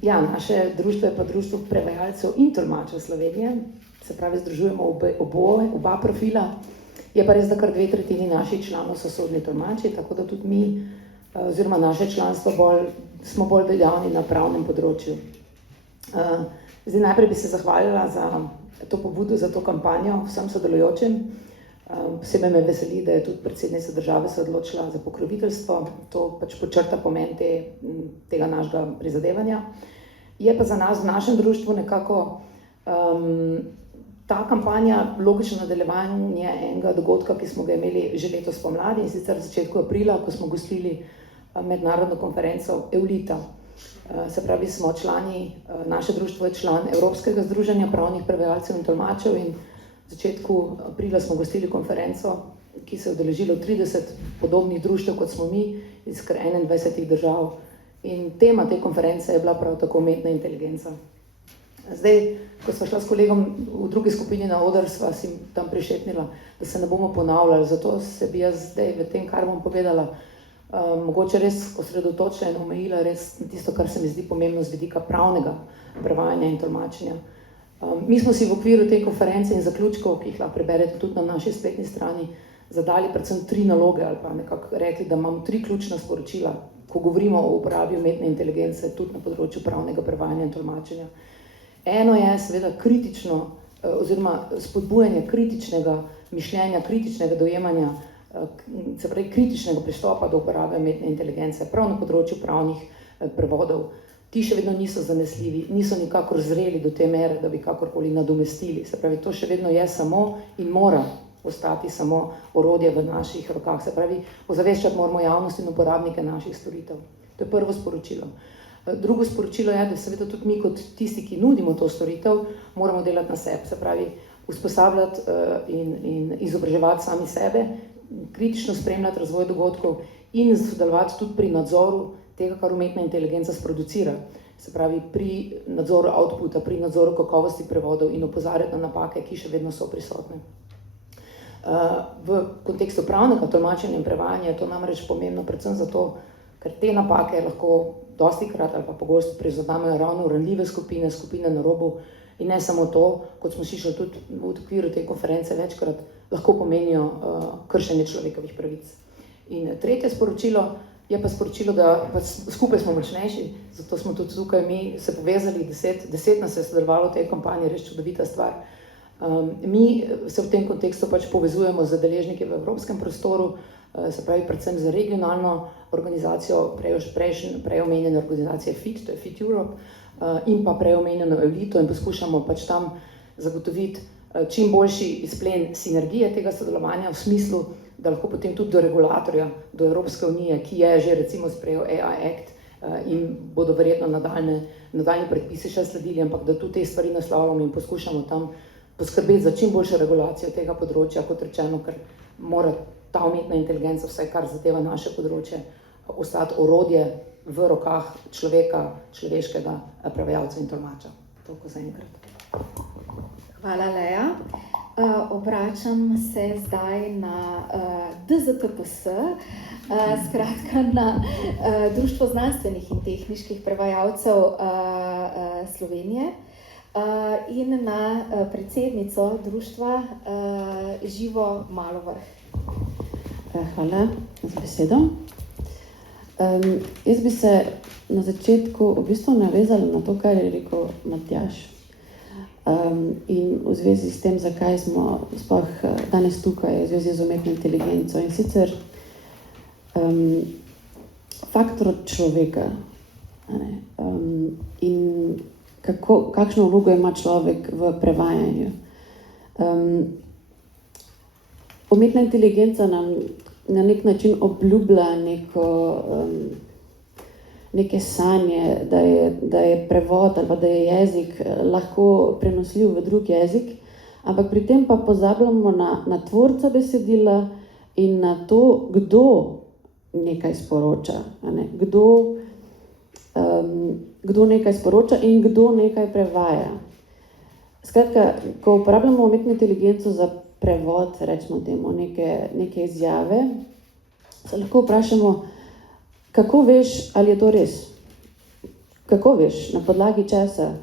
Ja, naše društvo je pa Društvo prevajalcev in tolmačev Slovenije. Se pravi, združujemo oba profila. Je pa res, da kar 2/3 naših članov so sodni tolmači, tako da tudi mi oziroma naše članstvo smo bolj dejavni na pravnem področju. Zdaj najprej bi se zahvalila za to pobudo, za to kampanjo vsem sodelujočim. Posebej me veseli, da je tudi predsednica države se odločila za pokroviteljstvo. To pač počrta pomen tega našega prizadevanja. Je pa za nas v našem društvu nekako ta kampanja logično nadaljevanje enega dogodka, ki smo ga imeli že letos spomladi, in sicer v začetku aprila, ko smo gostili mednarodno konferenco EULITA. Se pravi, smo člani, naše društvo je član Evropskega združenja pravnih prevajalcev in tolmačev in v začetku aprila smo gostili konferenco, ki se je udeležilo 30 podobnih društev, kot smo mi, iz kar 21 držav. In tema te konference je bila prav tako umetna inteligenca. Zdaj, ko sva šla s kolegom v drugi skupini na oder, sva si tam prišetnila, da se ne bomo ponavljali, zato se bi jaz zdaj v tem, kar bom povedala, mogoče res osredotočila in omejila res tisto, kar se mi zdi pomembno z vidika pravnega prevajanja in tolmačenja. Mi smo si v okviru te konference in zaključkov, ki jih lahko preberete tudi na naši spletni strani, zadali predvsem 3 naloge ali pa nekako rekli, da imamo 3 ključna sporočila, ko govorimo o uporabi umetne inteligence tudi na področju pravnega prevajanja in tolmačenja. Eno je seveda kritično oziroma spodbujanje kritičnega mišljenja, kritičnega dojemanja, se pravi kritičnega pristopa do uporabe umetne inteligence, prav na področju pravnih prevodov. Ti še vedno niso zanesljivi, niso nikakor zreli do te mere, da bi kakorkoli nadomestili. Se pravi, to še vedno je samo in mora ostati samo orodje v naših rokah. Se pravi, ozaveščati moramo javnost in uporabnike naših storitev. To je prvo sporočilo. Drugo sporočilo je, da seveda tudi mi kot tisti, ki nudimo to storitev, moramo delati na sebi. Se pravi, usposabljati in izobraževati sami sebe, kritično spremljati razvoj dogodkov in sodelovati tudi pri nadzoru tega, kar umetna inteligenca sproducira. Se pravi, pri nadzoru outputa, pri nadzoru kakovosti prevodov in opozarjati na napake, ki še vedno so prisotne. V kontekstu pravnega tolmačenja in prevajanja je to namreč pomembno predvsem zato, ker te napake lahko dostikrat ali pa pogosto prizadnejo ravno ranljive skupine, skupine na robu in ne samo to, kot smo slišali tudi v okviru te konference večkrat, lahko pomenijo kršenje človekovih pravic. In tretje sporočilo je pa sporočilo, da pa skupaj smo močnejši, zato smo tudi tukaj mi se povezali, 10 nas je sodelovalo v tej kampanji, res čudovita stvar. Mi se v tem kontekstu pač povezujemo z deležniki v evropskem prostoru, se pravi predvsem z regionalno organizacijo, prej omenjene organizacije FIT, to je Fit Europe, in pa prej omenjeno Elito in poskušamo pač tam zagotoviti čim boljši izplen sinergije tega sodelovanja v smislu, da lahko potem tudi do regulatorja, do Evropske unije, ki je že recimo sprejel AI Act in bodo verjetno nadaljni predpisi še sledili, ampak da tudi te stvari naslavljamo in poskušamo tam poskrbeti za čim boljšo regulacijo tega področja, kot rečeno, ker mora ta umetna inteligenca, vsaj kar zadeva naše področje, ostati orodje v rokah človeka, človeškega prevajalca in tolmača. Toliko za enkrat. Hvala, Lea. Obračam se zdaj na DZTPS, skratka na Društvo znanstvenih in tehniških prevajalcev Slovenije in na predsednico društva Živo Malovrh. Hvala za besedo. Jaz bi se na začetku v bistvu navezala na to, kar je rekel Matjaž. In v zvezi s tem, zakaj smo sploh danes tukaj v zvezi z umetno inteligenco. In sicer faktor človeka. In kakšno vlogo ima človek v prevajanju. Umetna inteligenca nam na nek način obljublja neke sanje, da je prevod ali pa da je jezik lahko prenosljiv v drug jezik, ampak pri tem pa pozabljamo na tvorca besedila in na to, kdo nekaj sporoča. Kdo nekaj sporoča in kdo nekaj prevaja. Skratka, ko uporabljamo umetno inteligenco za prevod, rečemo temu, neke izjave, se lahko vprašamo, kako veš, ali je to res? Kako veš, na podlagi česa?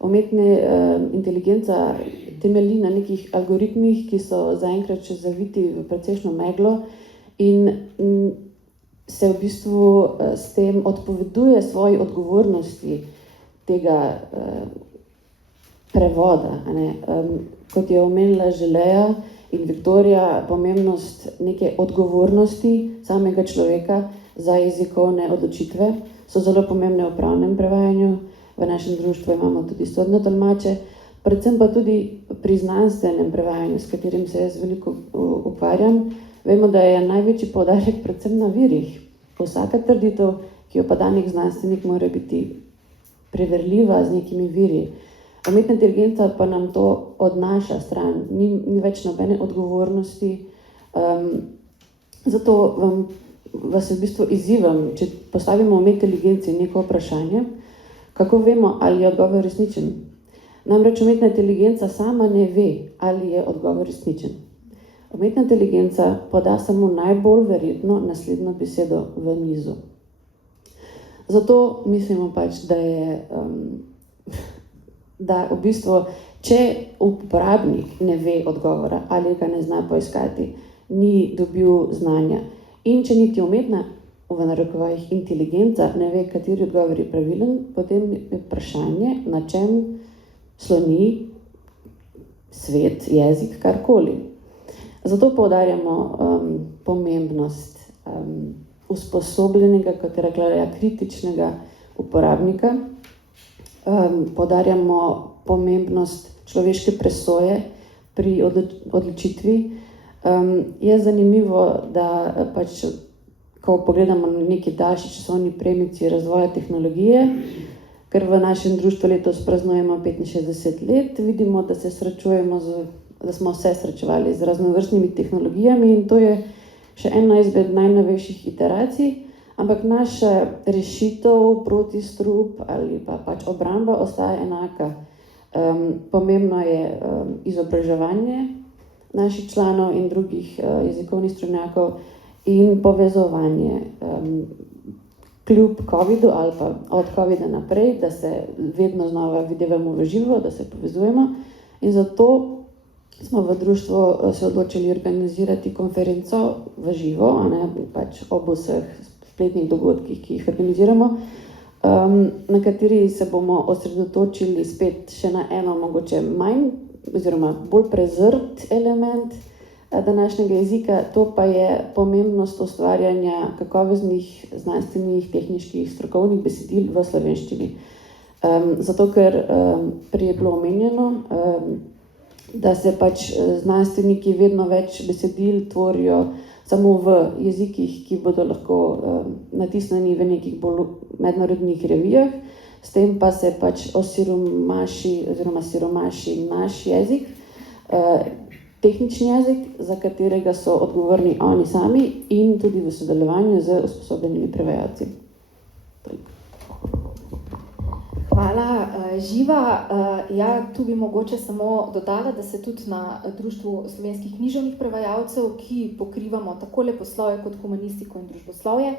Umetna inteligenca temelji na nekih algoritmih, ki so zaenkrat še zaviti v precejšno meglo in se v bistvu s tem odpoveduje svoji odgovornosti tega prevoda. Kot je omenila že Lea in Viktorija, pomembnost neke odgovornosti samega človeka za jezikovne odločitve so zelo pomembne v pravnem prevajanju. V našem društvu imamo tudi sodne tolmače, predvsem pa tudi pri znanstvenem prevajanju, s katerim se jaz veliko ukvarjam. Vemo, da je največji poudarek predvsem na virih. Vsaka trditev, ki jo pa da nek znanstvenik, mora biti preverljiva z nekimi viri. Umetna inteligenca pa nam to odnaša stran, ni več nobene odgovornosti. Zato vam vas v bistvu izzivam, če postavimo umetni inteligenci neko vprašanje, kako vemo, ali je odgovor resničen. Namreč umetna inteligenca sama ne ve, ali je odgovor resničen. Umetna inteligenca poda samo najbolj verjetno naslednjo besedo v nizu. Zato mislimo pač, da v bistvu, če uporabnik ne ve odgovora ali ga ne zna poiskati, ni dobil znanja. In če niti umetna, v narekovajih, inteligenca ne ve, kateri odgovor je pravilen, potem je vprašanje, na čem sloni svet, jezik, karkoli. Zato poudarjamo pomembnost usposobljenega, kot je rekla, kritičnega uporabnika. Poudarjamo pomembnost človeške presoje pri odločitvi. Je zanimivo, da pač, ko pogledamo na neki daljši časovni premici razvoja tehnologije, ker v našem društvu letos praznujemo 65 let, vidimo, da smo se srečevali z raznovrstnimi tehnologijami in to je še ena izmed najnovejših iteracij, ampak naša rešitev, protistrup ali pa pač obramba ostaja enaka. Pomembno je izobraževanje naših članov in drugih jezikovnih strokovnjakov in povezovanje kljub covidu ali pa od covida naprej, da se vedno znova videvamo v živo, da se povezujemo. In zato smo v društvu se odločili organizirati konferenco v živo, pač ob vseh spletnih dogodkih, ki jih organiziramo, na kateri se bomo osredotočili spet še na eno mogoče manj oziroma bolj prezrt element današnjega jezika, to pa je pomembnost ustvarjanja kakovostnih znanstvenih, tehniških, strokovnih besedil v slovenščini. Zato, ker prej je bilo omenjeno, da se pač znanstveniki vedno več besedil tvorijo samo v jezikih, ki bodo lahko natisnjeni v nekih bolj mednarodnih revijah, s tem pa se pač osiromaši oziroma siromaši naš jezik, tehnični jezik, za katerega so odgovorni oni sami in tudi v sodelovanju z usposobljenimi prevajalci. Hvala, Živa. Ja, tu bi mogoče samo dodala, da se tudi na Društvu slovenskih književnih prevajalcev, ki pokrivamo tako leposlovje kot humanistiko in družboslovje,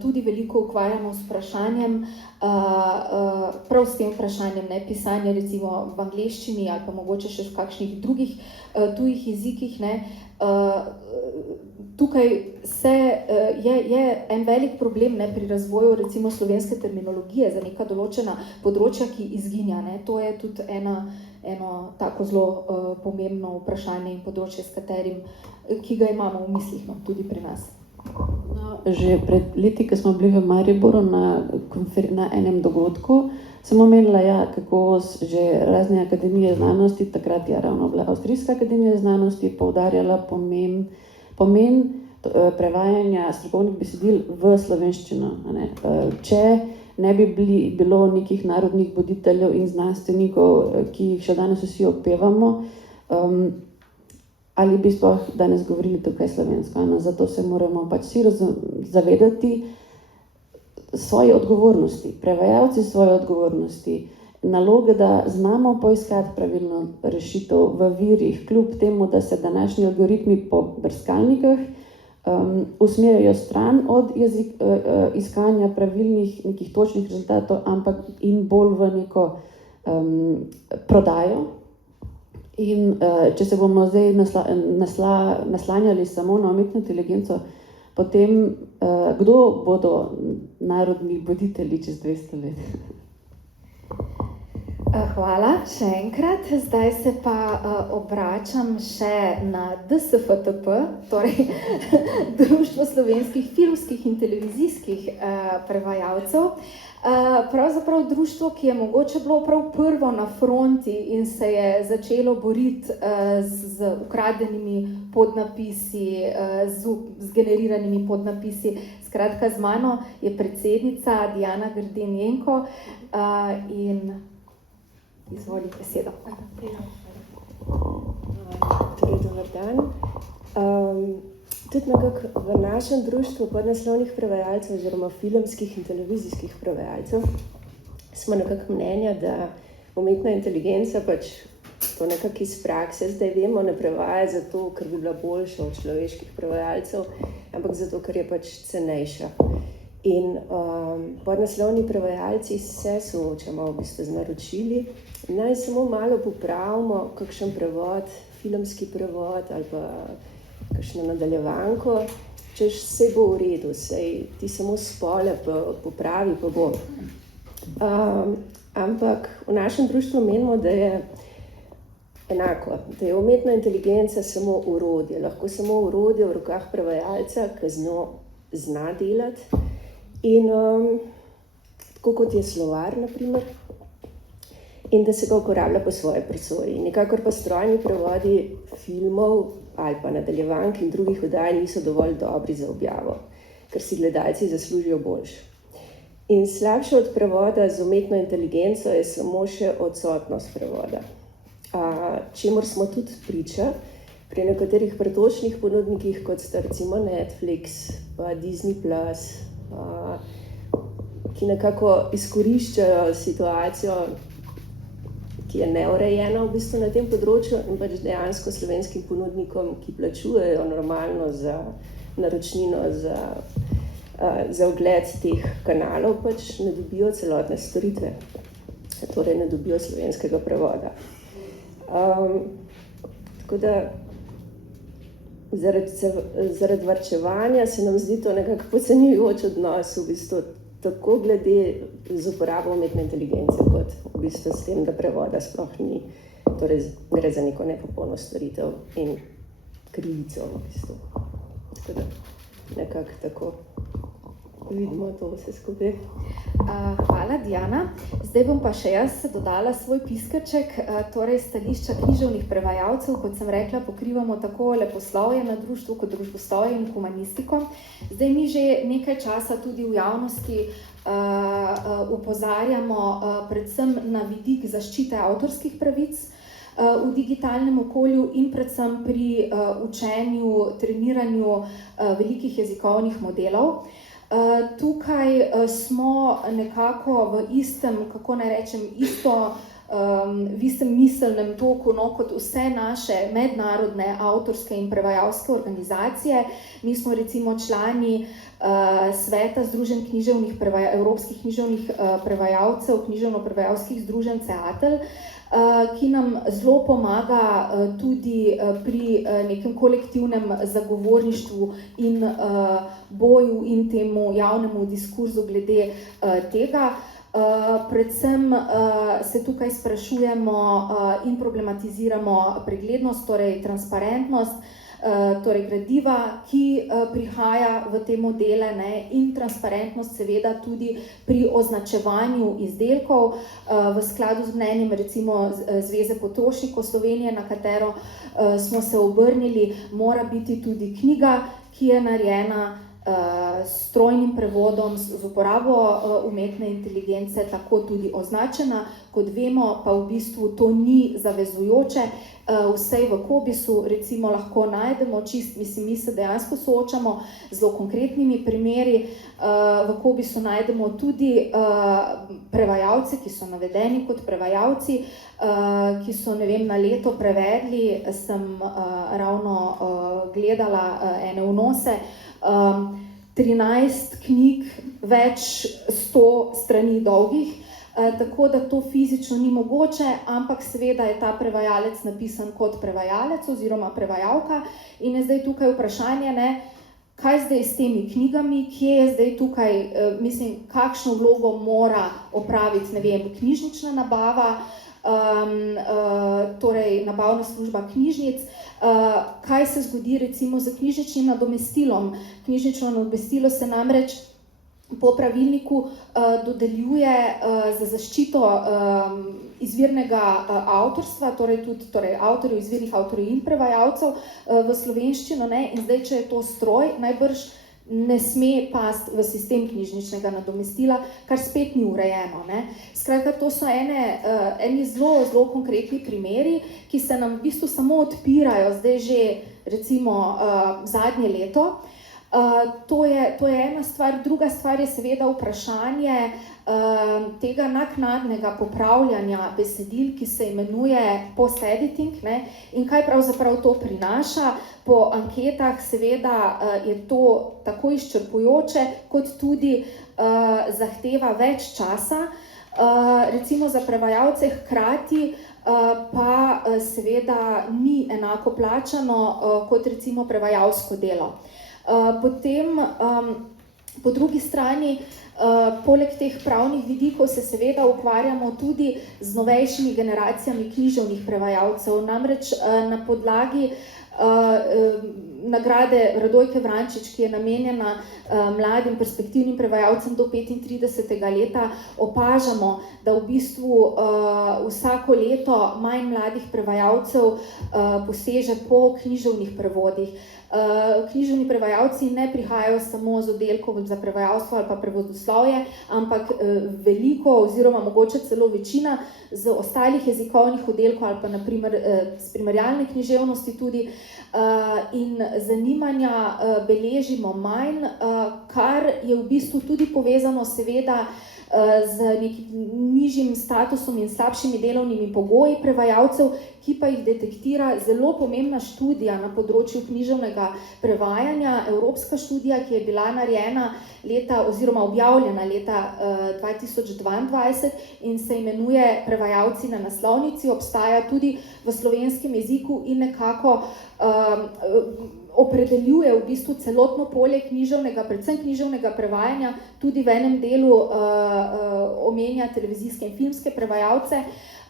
tudi veliko ukvarjamo s vprašanjem, prav s tem vprašanjem, pisanja recimo v angleščini ali pa mogoče še v kakšnih drugih tujih jezikih. Tukaj je en velik problem pri razvoju recimo slovenske terminologije za neka določena področja, ki izginja. To je tudi eno tako zelo pomembno vprašanje in področje, s katerim, ki ga imamo v mislih, tudi pri nas. Že pred leti, ko smo bili v Mariboru na enem dogodku, sem omenila, kako že razne akademije znanosti, takrat je ravno bila Avstrijska akademija znanosti, poudarjala pomen prevajanja strokovnih besedil v slovenščino. Če ne bi bilo nekih narodnih voditeljev in znanstvenikov, ki jih še danes vsi opevamo, ali bi sploh danes govorili tukaj slovensko. Zato se moramo pač vsi zavedati svoje odgovornosti, prevajalci svoje odgovornosti, naloge, da znamo poiskati pravilno rešitev v virih, kljub temu, da se današnji algoritmi po brskalnikih usmerjajo stran od iskanja pravilnih nekih točnih rezultatov, ampak in bolj v neko prodajo. In če se bomo zdaj naslanjali samo na umetno inteligenco, potem kdo bodo narodni voditelji čez 200 let? Hvala še enkrat. Zdaj se pa obračam še na DSFTP, torej Društvo slovenskih filmskih in televizijskih prevajalcev. Pravzaprav društvo, ki je mogoče bilo prav prvo na fronti in se je začelo boriti z ukradenimi podnapisi, z generiranimi podnapisi. Skratka, z mano je predsednica Diana Grden-Jenko in izvoli besedo. Torej, dober dan. Tudi nekako v našem društvu podnaslovnih prevajalcev oziroma filmskih in televizijskih prevajalcev smo nekako mnenja, da umetna inteligenca pač to nekako iz prakse zdaj vemo, ne prevaja zato, ker bi bila boljša od človeških prevajalcev, ampak zato, ker je pač cenejša. In podnaslovni prevajalci se soočamo v bistvu z naročili. Naj samo malo popravimo kakšen prevod, filmski prevod ali pa kakšno nadaljevanko, češ sej bo v redu, sej ti samo spole pa popravi pa bo. Ampak v našem društvu menimo, da je enako, da je umetna inteligenca samo orodje, lahko samo orodje v rokah prevajalca, ki z njo zna delati. In tako kot je slovar, na primer, in da se ga uporablja po svoje presoji. Nikakor pa strojni prevodi filmov ali pa nadaljevank in drugih oddaj niso dovolj dobri za objavo, ker si gledalci zaslužijo boljše. In slabše od prevoda z umetno inteligenco je samo še odsotnost prevoda. Čemur smo tudi priča pri nekaterih pretočnih ponudnikih, kot sta recimo Netflix, pa Disney+, ki nekako izkoriščajo situacijo, ki je neurejena v bistvu na tem področju in pač dejansko slovenskim ponudnikom, ki plačujejo normalno za naročnino, za ogled teh kanalov, pač ne dobijo celotne storitve, torej ne dobijo slovenskega prevoda. Tako da zaradi varčevanja se nam zdi to nekako podcenjujoč odnos v bistvu tako glede z uporabo umetne inteligence, kot v bistvu s tem, da prevoda sploh ni, torej gre za neko nepopolno storitev in krivico v bistvu. Tako da nekako tako vidimo to vse skupaj. Hvala, Diana. Zdaj bom pa še jaz dodala svoj piskrček, torej stališča književnih prevajalcev, kot sem rekla, pokrivamo tako leposlovje na društvu, kot družboslovje in humanistiko. Zdaj mi že nekaj časa tudi v javnosti opozarjamo predvsem na vidik zaščite avtorskih pravic v digitalnem okolju in predvsem pri učenju, treniranju velikih jezikovnih modelov. Tukaj smo nekako v istem, kako naj rečem, v istem miselnem toku, no, kot vse naše mednarodne avtorske in prevajalske organizacije. Mi smo recimo člani Sveta združenj evropskih književnih prevajalcev, književno-prevajalskih združenj CEATL, ki nam zelo pomaga tudi pri nekem kolektivnem zagovorništvu in boju in temu javnemu diskurzu glede tega. Predvsem se tukaj sprašujemo in problematiziramo preglednost, torej transparentnost, torej gradiva, ki prihaja v te modele, ne, in transparentnost seveda tudi pri označevanju izdelkov v skladu z mnenjem recimo Zveze potrošnikov Slovenije, na katero smo se obrnili, mora biti tudi knjiga, ki je narejena s strojnim prevodom, z uporabo umetne inteligence, tako tudi označena. Kot vemo, pa v bistvu to ni zavezujoče. Vsej v Cobisu recimo lahko najdemo mi se dejansko soočamo z zelo konkretnimi primeri. V Cobisu najdemo tudi prevajalce, ki so navedeni kot prevajalci, ki so, ne vem, na leto prevedli, sem ravno gledala ene vnose, 13 knjig, več 100 strani dolgih, tako da to fizično ni mogoče, ampak seveda je ta prevajalec napisan kot prevajalec oziroma prevajalka in je zdaj tukaj vprašanje, ne, kaj zdaj s temi knjigami, kje je zdaj tukaj, kakšno vlogo mora opraviti, ne vem, knjižnična nabava, torej nabavna služba knjižnic, kaj se zgodi recimo z knjižničnim nadomestilom. Knjižnično nadomestilo se namreč po pravilniku dodeljuje za zaščito izvirnega avtorstva, torej tudi avtorjev, izvirnih avtorjev in prevajalcev v slovenščino, ne? In zdaj, če je to stroj, najbrž ne sme pasti v sistem knjižničnega nadomestila, kar spet ni urejeno. Ne. Skratka, to so eni zelo konkretni primeri, ki se nam v bistvu samo odpirajo zdaj že recimo zadnje leto. To je ena stvar. Druga stvar je seveda vprašanje tega naknadnega popravljanja besedil, ki se imenuje post-editing, ne, in kaj pravzaprav to prinaša. Po anketah seveda je to tako izčrpujoče, kot tudi zahteva več časa, recimo za prevajalce, hkrati pa seveda ni enako plačano kot recimo prevajalsko delo. Potem po drugi strani, poleg teh pravnih vidikov se seveda ukvarjamo tudi z novejšimi generacijami književnih prevajalcev. Namreč na podlagi nagrade Radojke Vrančič, ki je namenjena mladim perspektivnim prevajalcem do 35. leta, opažamo, da v bistvu vsako leto manj mladih prevajalcev poseže po književnih prevodih. Književni prevajalci ne prihajajo samo z oddelkov za prevajalstvo ali pa prevodoslovje, ampak veliko oziroma mogoče celo večina z ostalih jezikovnih oddelkov ali pa naprimer z primerjalne književnosti tudi, in zanimanja beležimo manj, kar je v bistvu tudi povezano seveda z nekim nižjim statusom in slabšimi delovnimi pogoji prevajalcev, ki pa jih detektira zelo pomembna študija na področju književnega prevajanja, evropska študija, ki je bila narejena oziroma objavljena leta 2022 in se imenuje Prevajalci na naslovnici, obstaja tudi v slovenskem jeziku in nekako opredeljuje v bistvu celotno polje književnega, predvsem književnega prevajanja, tudi v enem delu omenja televizijske in filmske prevajalce,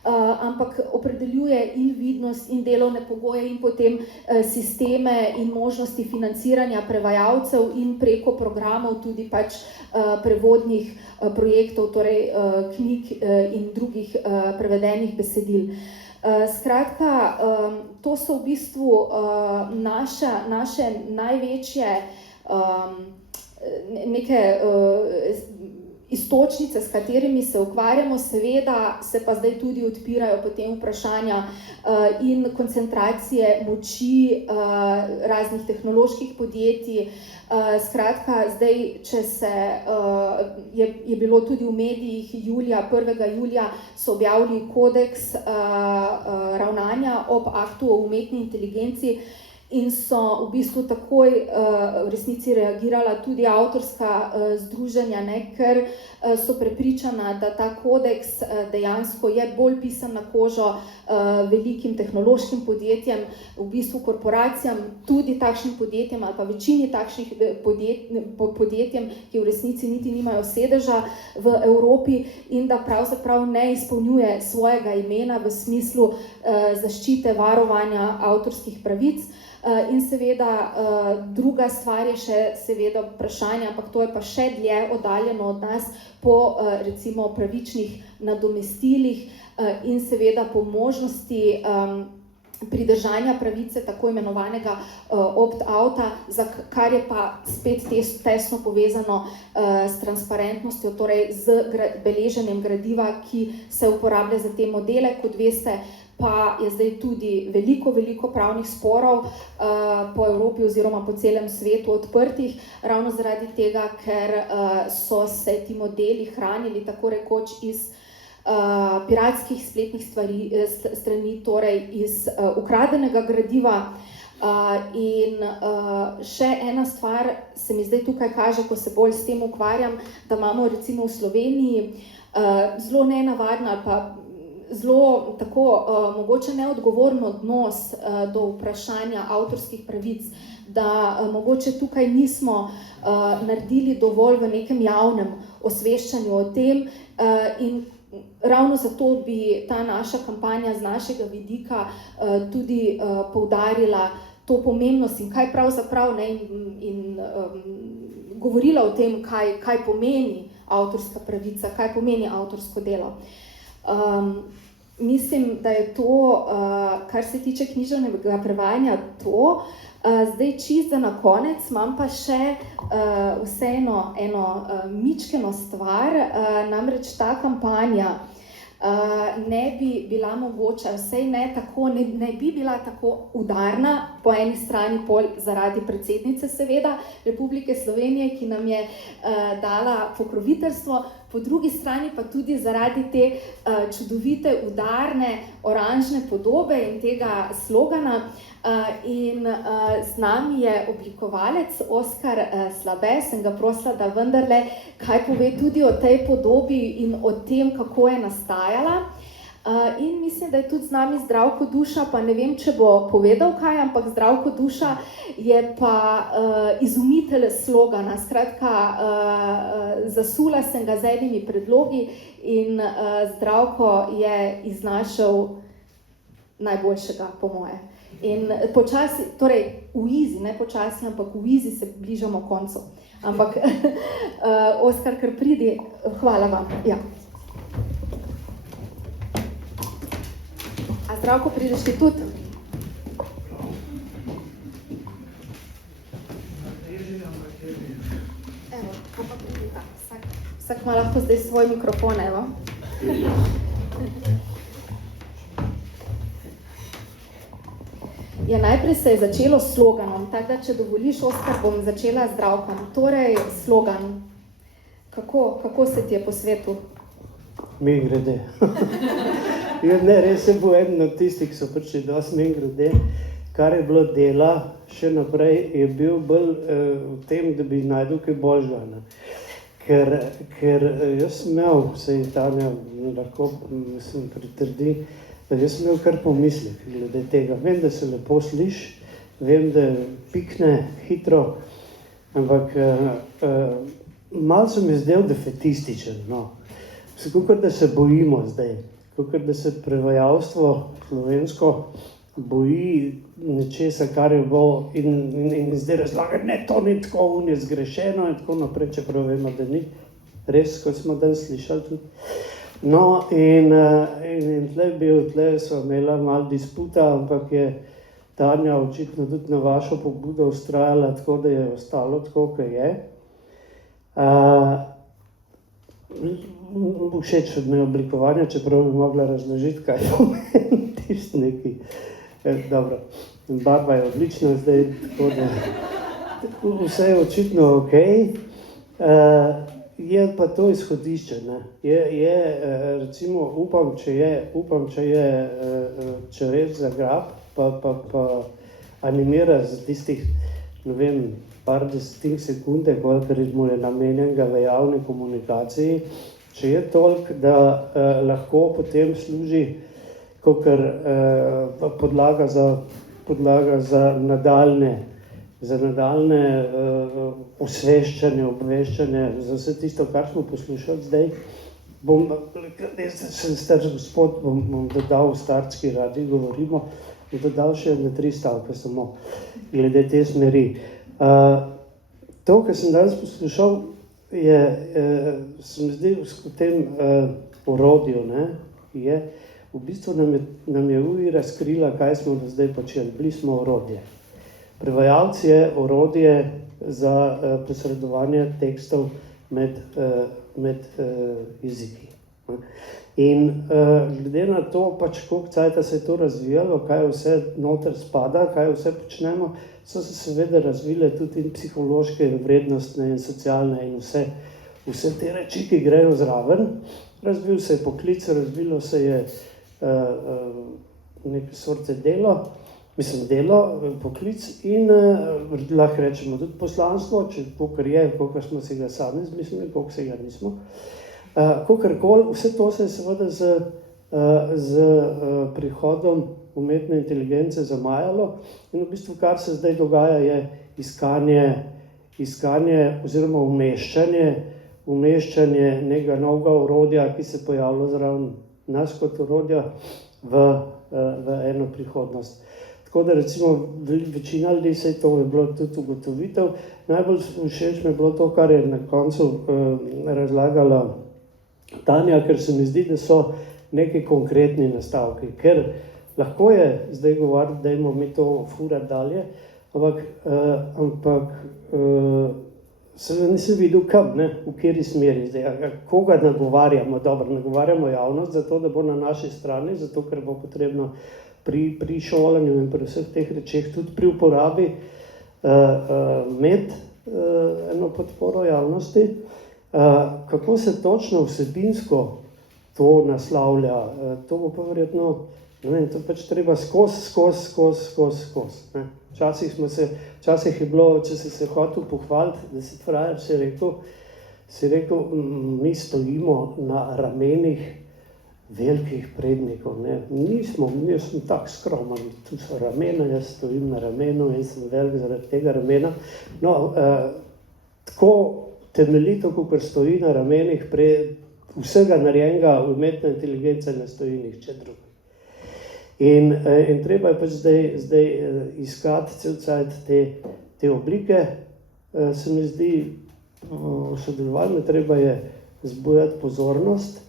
ampak opredeljuje in vidnost in delovne pogoje in potem sisteme in možnosti financiranja prevajalcev in preko programov tudi pač prevodnih projektov, torej knjig in drugih prevedenih besedil. Skratka, to so v bistvu naše največje neke iztočnice, s katerimi se ukvarjamo, seveda se pa zdaj tudi odpirajo potem vprašanja in koncentracije moči raznih tehnoloških podjetij. Skratka, zdaj, če je bilo tudi v medijih 1. julija so objavili kodeks ravnanja ob aktu o umetni inteligenci in so v bistvu takoj v resnici reagirala tudi avtorska združenja, ker so prepričana, da ta kodeks dejansko je bolj pisan na kožo velikim tehnološkim podjetjem, v bistvu korporacijam, tudi takšnim podjetjem ali pa večini takšnih podjetjem, ki v resnici niti nimajo sedeža v Evropi in da pravzaprav ne izpolnjuje svojega imena v smislu zaščite varovanja avtorskih pravic. In seveda druga stvar je še seveda vprašanje, ampak to je pa še dlje oddaljeno od nas, po recimo pravičnih nadomestilih in seveda po možnosti pridržanja pravice tako imenovanega opt-outa, kar je pa spet tesno povezano s transparentnostjo, torej z beleženjem gradiva, ki se uporablja za te modele. Kot veste, pa je zdaj tudi veliko pravnih sporov po Evropi oziroma po celem svetu odprtih, ravno zaradi tega, ker so se ti modeli hranili tako rekoč iz piratskih spletnih strani, torej iz ukradenega gradiva. In še ena stvar se mi zdaj tukaj kaže, ko se bolj s tem ukvarjam, da imamo recimo v Sloveniji zelo nenavadna ali pa zelo tako mogoče neodgovoren odnos do vprašanja avtorskih pravic, da mogoče tukaj nismo naredili dovolj v nekem javnem osveščanju o tem in ravno zato bi ta naša kampanja z našega vidika tudi poudarila to pomembnost in kaj pravzaprav in govorila o tem, kaj pomeni avtorska pravica, kaj pomeni avtorsko delo. mislim, da je to, kar se tiče književnega prevajanja, to. Zdaj čisto na konec imam pa še vseeno eno mičkeno stvar, namreč ta kampanja ne bi bila mogoča, vsej ne bi bila tako udarna, po eni strani zaradi predsednice seveda Republike Slovenije, ki nam je dala pokroviteljstvo, po drugi strani pa tudi zaradi te čudovite, udarne, oranžne podobe in tega slogana. In z nami je oblikovalec Oskar Slabe, sem ga prosila, da vendarle kaj pove tudi o tej podobi in o tem, kako je nastajala. In mislim, da je tudi z nami Zdravko Duša, pa ne vem, če bo povedal kaj, ampak Zdravko Duša je pa izumitelj slogana. Skratka, zasula sem ga z enimi predlogi in Zdravko je iznašel najboljšega, po moje. In počasi, torej v izi, ne počasi, ampak v izi se bližamo koncu. Ampak, Oskar, kar pridi, hvala vam. Ja. A Zdravko, prideš ti tudi? Evo, pa pridi, vsak ima lahko zdaj svoj mikrofon, evo. Ja, najprej se je začelo s sloganom, tako da, če dovoliš, Oskar, bom začela z Zdravkom. Torej, slogan, kako se ti je po svetu? Mimogrede. Ne, res je bil eden od tistih, ki so prišli dosti mimogrede. Kar je bilo dela, še naprej, je bil bolj v tem, da bi najdel kaj božjega. Ker jaz sem imel, saj Tanja lahko pritrdi, da jaz sem imel kar pomislek glede tega. Vem, da se lepo sliši, vem, da pikne hitro, ampak malo se mi zdel defetističen. No. Kakor da se bojimo zdaj, kakor da se prevajalstvo slovensko boji nečesa, kar je bilo in zdaj razlaga, ne, to ni tako, on je zgrešeno in tako naprej, čeprav vemo, da ni res, kot smo danes slišali tudi. No, in tle so imela malo disputa, ampak je Tanja očitno tudi na vašo pobudo vztrajala tako, da je ostalo tako, kot je. Všeč od me oblikovanja, čeprav bi mogla razložiti, kaj pomeni tisti neki. Dobro, barva je odlična zdaj, tako da vse je očitno okej. Je pa to izhodišče, ne. Recimo, upam, če je čereč za grab, pa animira z tistih, ne vem, par desetih sekunde, kolikor mu je namenjenega v javni komunikaciji, če je toliko, da lahko potem služi kakor podlaga za nadaljne osveščanje, obveščanje za vse tisto, kar smo poslušali zdaj. Jaz sem star gospod, bom dodal v Startski radiji, govorimo, bom dodal še 3 stavke samo glede te smeri. To, kar sem danes poslušal, se mi zdi v tem orodju, je v bistvu nam je Uji razkrila, kaj smo do zdaj počeli. Bili smo orodje. Prevajalci je orodje za posredovanje tekstov med jeziki. In glede na to, koliko cajta se je to razvijalo, kaj vse noter spada, kaj vse počnemo, so se seveda razvile tudi in psihološke, vrednostne in socialne in vse te reči, ki grejo zraven. Razvil se je poklic, razvilo se je neke sorte delo, poklic in lahko rečemo tudi poslanstvo, če kakor je, kakor smo si ga sami izmislili, kakor se ga nismo. Kakorkoli, vse to se je seveda z prihodom umetne inteligence zamajalo in v bistvu, kar se zdaj dogaja, je iskanje oziroma umeščanje nekega novega orodja, ki se pojavlja zraven nas kot orodja v eno prihodnost. Tako da recimo večina ljudi se je to je bilo tudi ugotovitev. Najbolj všeč mi je bilo to, kar je na koncu razlagala Tanja, ker se mi zdi, da so neki konkretni nastavki, ker lahko je zdaj govoriti, dajmo mi to furati dalje, ampak nisem videl kam, ne, v kateri smeri zdaj, koga nagovarjamo, dobro, nagovarjamo javnost zato, da bo na naši strani, zato, ker bo potrebno pri šolanju in pri vseh teh rečeh, tudi pri uporabi imeti eno podporo javnosti. Kako se točno vsebinsko to naslavlja, to bo pa verjetno, ne vem, to pač treba skozi. Včasih je bilo, če si se hotel pohvaliti, da si frajer, si rekel, mi stojimo na ramenih velikih prednikov, ne. Nismo, jaz sem tak skromen, tu so ramena, jaz stojim na ramenu in sem velik zaradi tega ramena. No, tako temeljito, kakor stoji na ramenih vsega narejenega umetna inteligenca ne stoji nihče drugi. In treba je pač zdaj iskati cel cajt te oblike, se mi zdi, sodelovalno treba je zbujati pozornost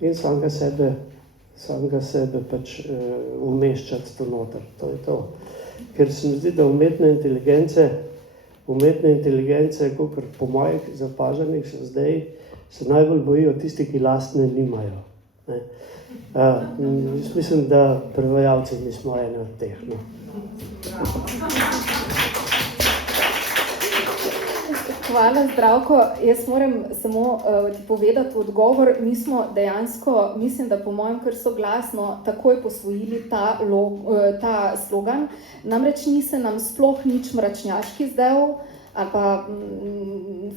in samega sebe pač umeščati to noter. To je to. Ker se mi zdi, da umetne inteligence, kakor po mojih zapažanjih so zdaj, se najbolj bojijo tisti, ki lastne nimajo. Ne. Jaz mislim, da prevajalci nismo ene od teh. No. Hvala, Zdravko. Jaz moram samo ti povedati odgovor. Mi smo dejansko, mislim, da po mojem kar soglasno takoj posvojili ta slogan. Namreč ni se nam sploh nič mračnjaški zdel ali pa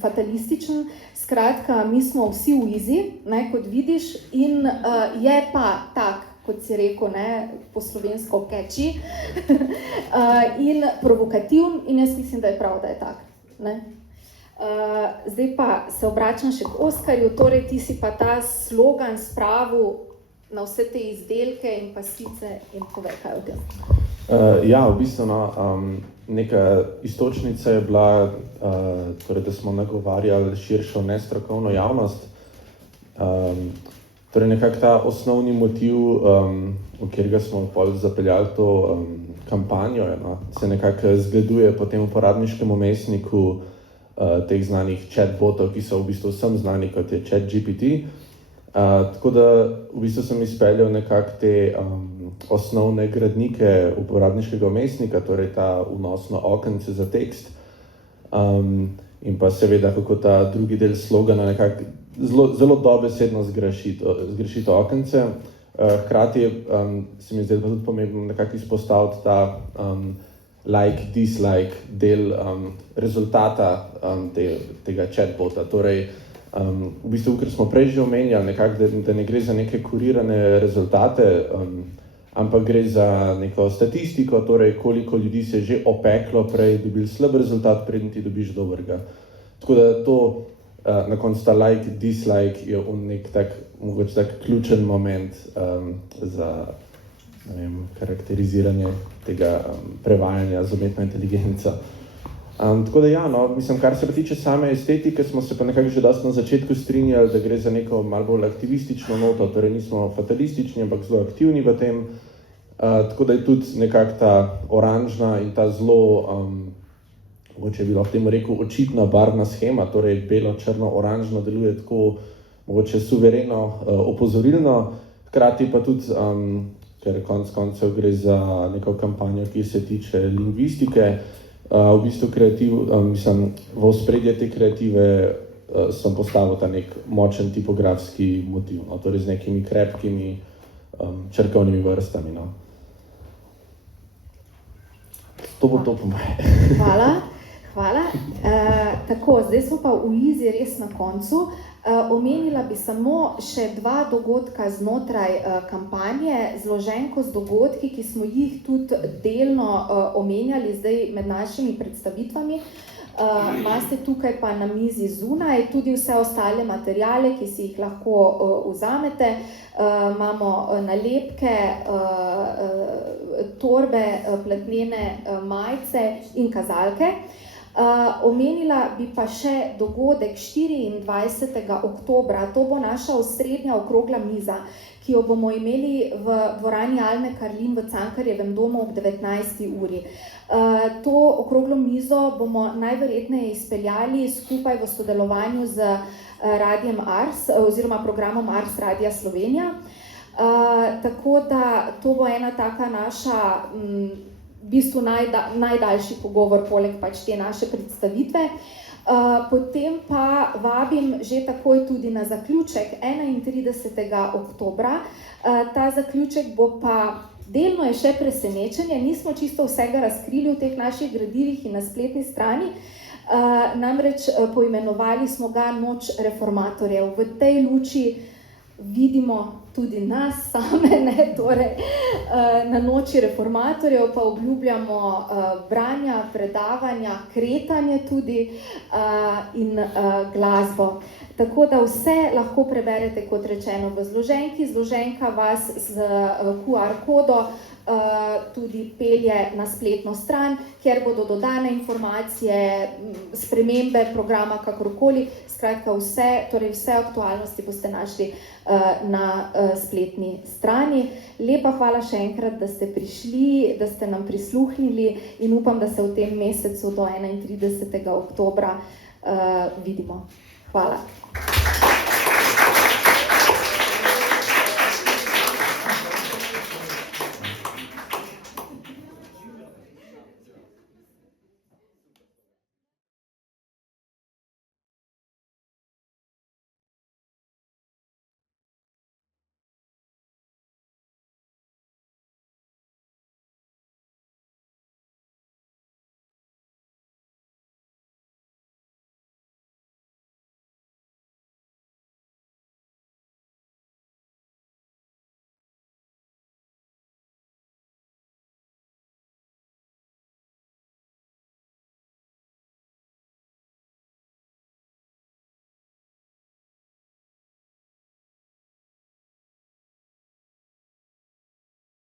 fatalističen. Skratka, mi smo vsi v izi, ne, kot vidiš, in je pa tak, kot si rekel, ne, po slovensko catchy in provokativen, in jaz mislim, da je prav, da je tak. Ne. Zdaj pa se obračam še k Oskarju, torej ti si pa ta slogan spravil na vse te izdelke in pasice in povej, kaj o tem. Ja, v bistvu neka iztočnica je bila, torej, da smo nagovarjali širšo nestrokovno javnost. Torej nekako ta osnovni motiv, v katerega smo zapeljali to kampanjo, se nekako zgleduje po tem uporabniškem vmesniku teh znanih chatbotov, ki so v bistvu vsem znani, kot je ChatGPT. Tako da v bistvu sem izpeljal nekako te osnovne gradnike uporabniškega vmesnika, torej ta vnosno okence za tekst. In pa seveda, kako ta drugi del slogana nekako zelo dobesedno zgrešiti to okence. Hkrati se mi zdaj pa tudi pomembno nekako izpostaviti ta like, dislike del rezultata tega chatbota. Torej, v bistvu, ker smo prej že omenjali, nekako, da ne gre za neke kurirane rezultate, ampak gre za neko statistiko, torej koliko ljudi se je že opeklo prej, dobili slab rezultat, preden ti dobiš dobrega. Tako da to, na koncu ta like, dislike je nek tak, mogoče tak ključen moment za, ne vem, karakteriziranje tega prevajanja z umetno inteligenco. Tako da ja, no, mislim, kar se pa tiče same estetike, smo se pa nekako že dosti na začetku strinjali, da gre za neko malo bolj aktivistično noto, torej nismo fatalistični, ampak zelo aktivni v tem. Tako da je tudi nekako ta oranžna in ta zelo, mogoče bi lahko temu rekel, očitna barvna shema, torej belo, črno, oranžno deluje tako mogoče suvereno, opozorilno, hkrati pa tudi, ker konec koncev gre za neko kampanjo, ki se tiče lingvistike, v bistvu v ospredje te kreative sem postavil ta nek močen tipografski motiv, no, torej z nekimi krepkimi črkovnimi vrstami. No. To bo to po moje. Hvala. Tako, zdaj smo pa v izi res na koncu. Omenila bi samo še 2 dogodka znotraj kampanje, zloženko z dogodki, ki smo jih tudi delno omenjali zdaj med našimi predstavitvami. Imate tukaj pa na mizi zunaj tudi vse ostale materiale, ki si jih lahko vzamete. Imamo nalepke, torbe, platnene majice in kazalke. Omenila bi pa še dogodek 24. oktobra, to bo naša osrednja okrogla miza, ki jo bomo imeli v dvorani Alme Karlin v Cankarjevem domu ob 19. uri. To okroglo mizo bomo najverjetneje izpeljali skupaj v sodelovanju z Radiem Ars oziroma programom Ars Radia Slovenija. Tako da to bo ena taka naša v bistvu najdaljši pogovor poleg pač te naše predstavitve. Potem pa vabim že takoj tudi na zaključek 31. oktobra. Ta zaključek bo pa delno je še presenečenje, nismo čisto vsega razkrili v teh naših gradivih in na spletni strani, namreč poimenovali smo ga Noč reformatorjev. V tej luči vidimo tudi nas same, ne, torej na Noči reformatorjev pa obljubljamo branja, predavanja, kretanje tudi in glasbo. Tako da vse lahko preberete, kot rečeno, v zloženki. Zloženka vas z QR kodo tudi pelje na spletno stran, kjer bodo dodane informacije, spremembe programa, kakorkoli. Skratka, vse aktualnosti boste našli na spletni strani. Lepa hvala še enkrat, da ste prišli, da ste nam prisluhnili in upam, da se v tem mesecu do 31. oktobra vidimo. Hvala.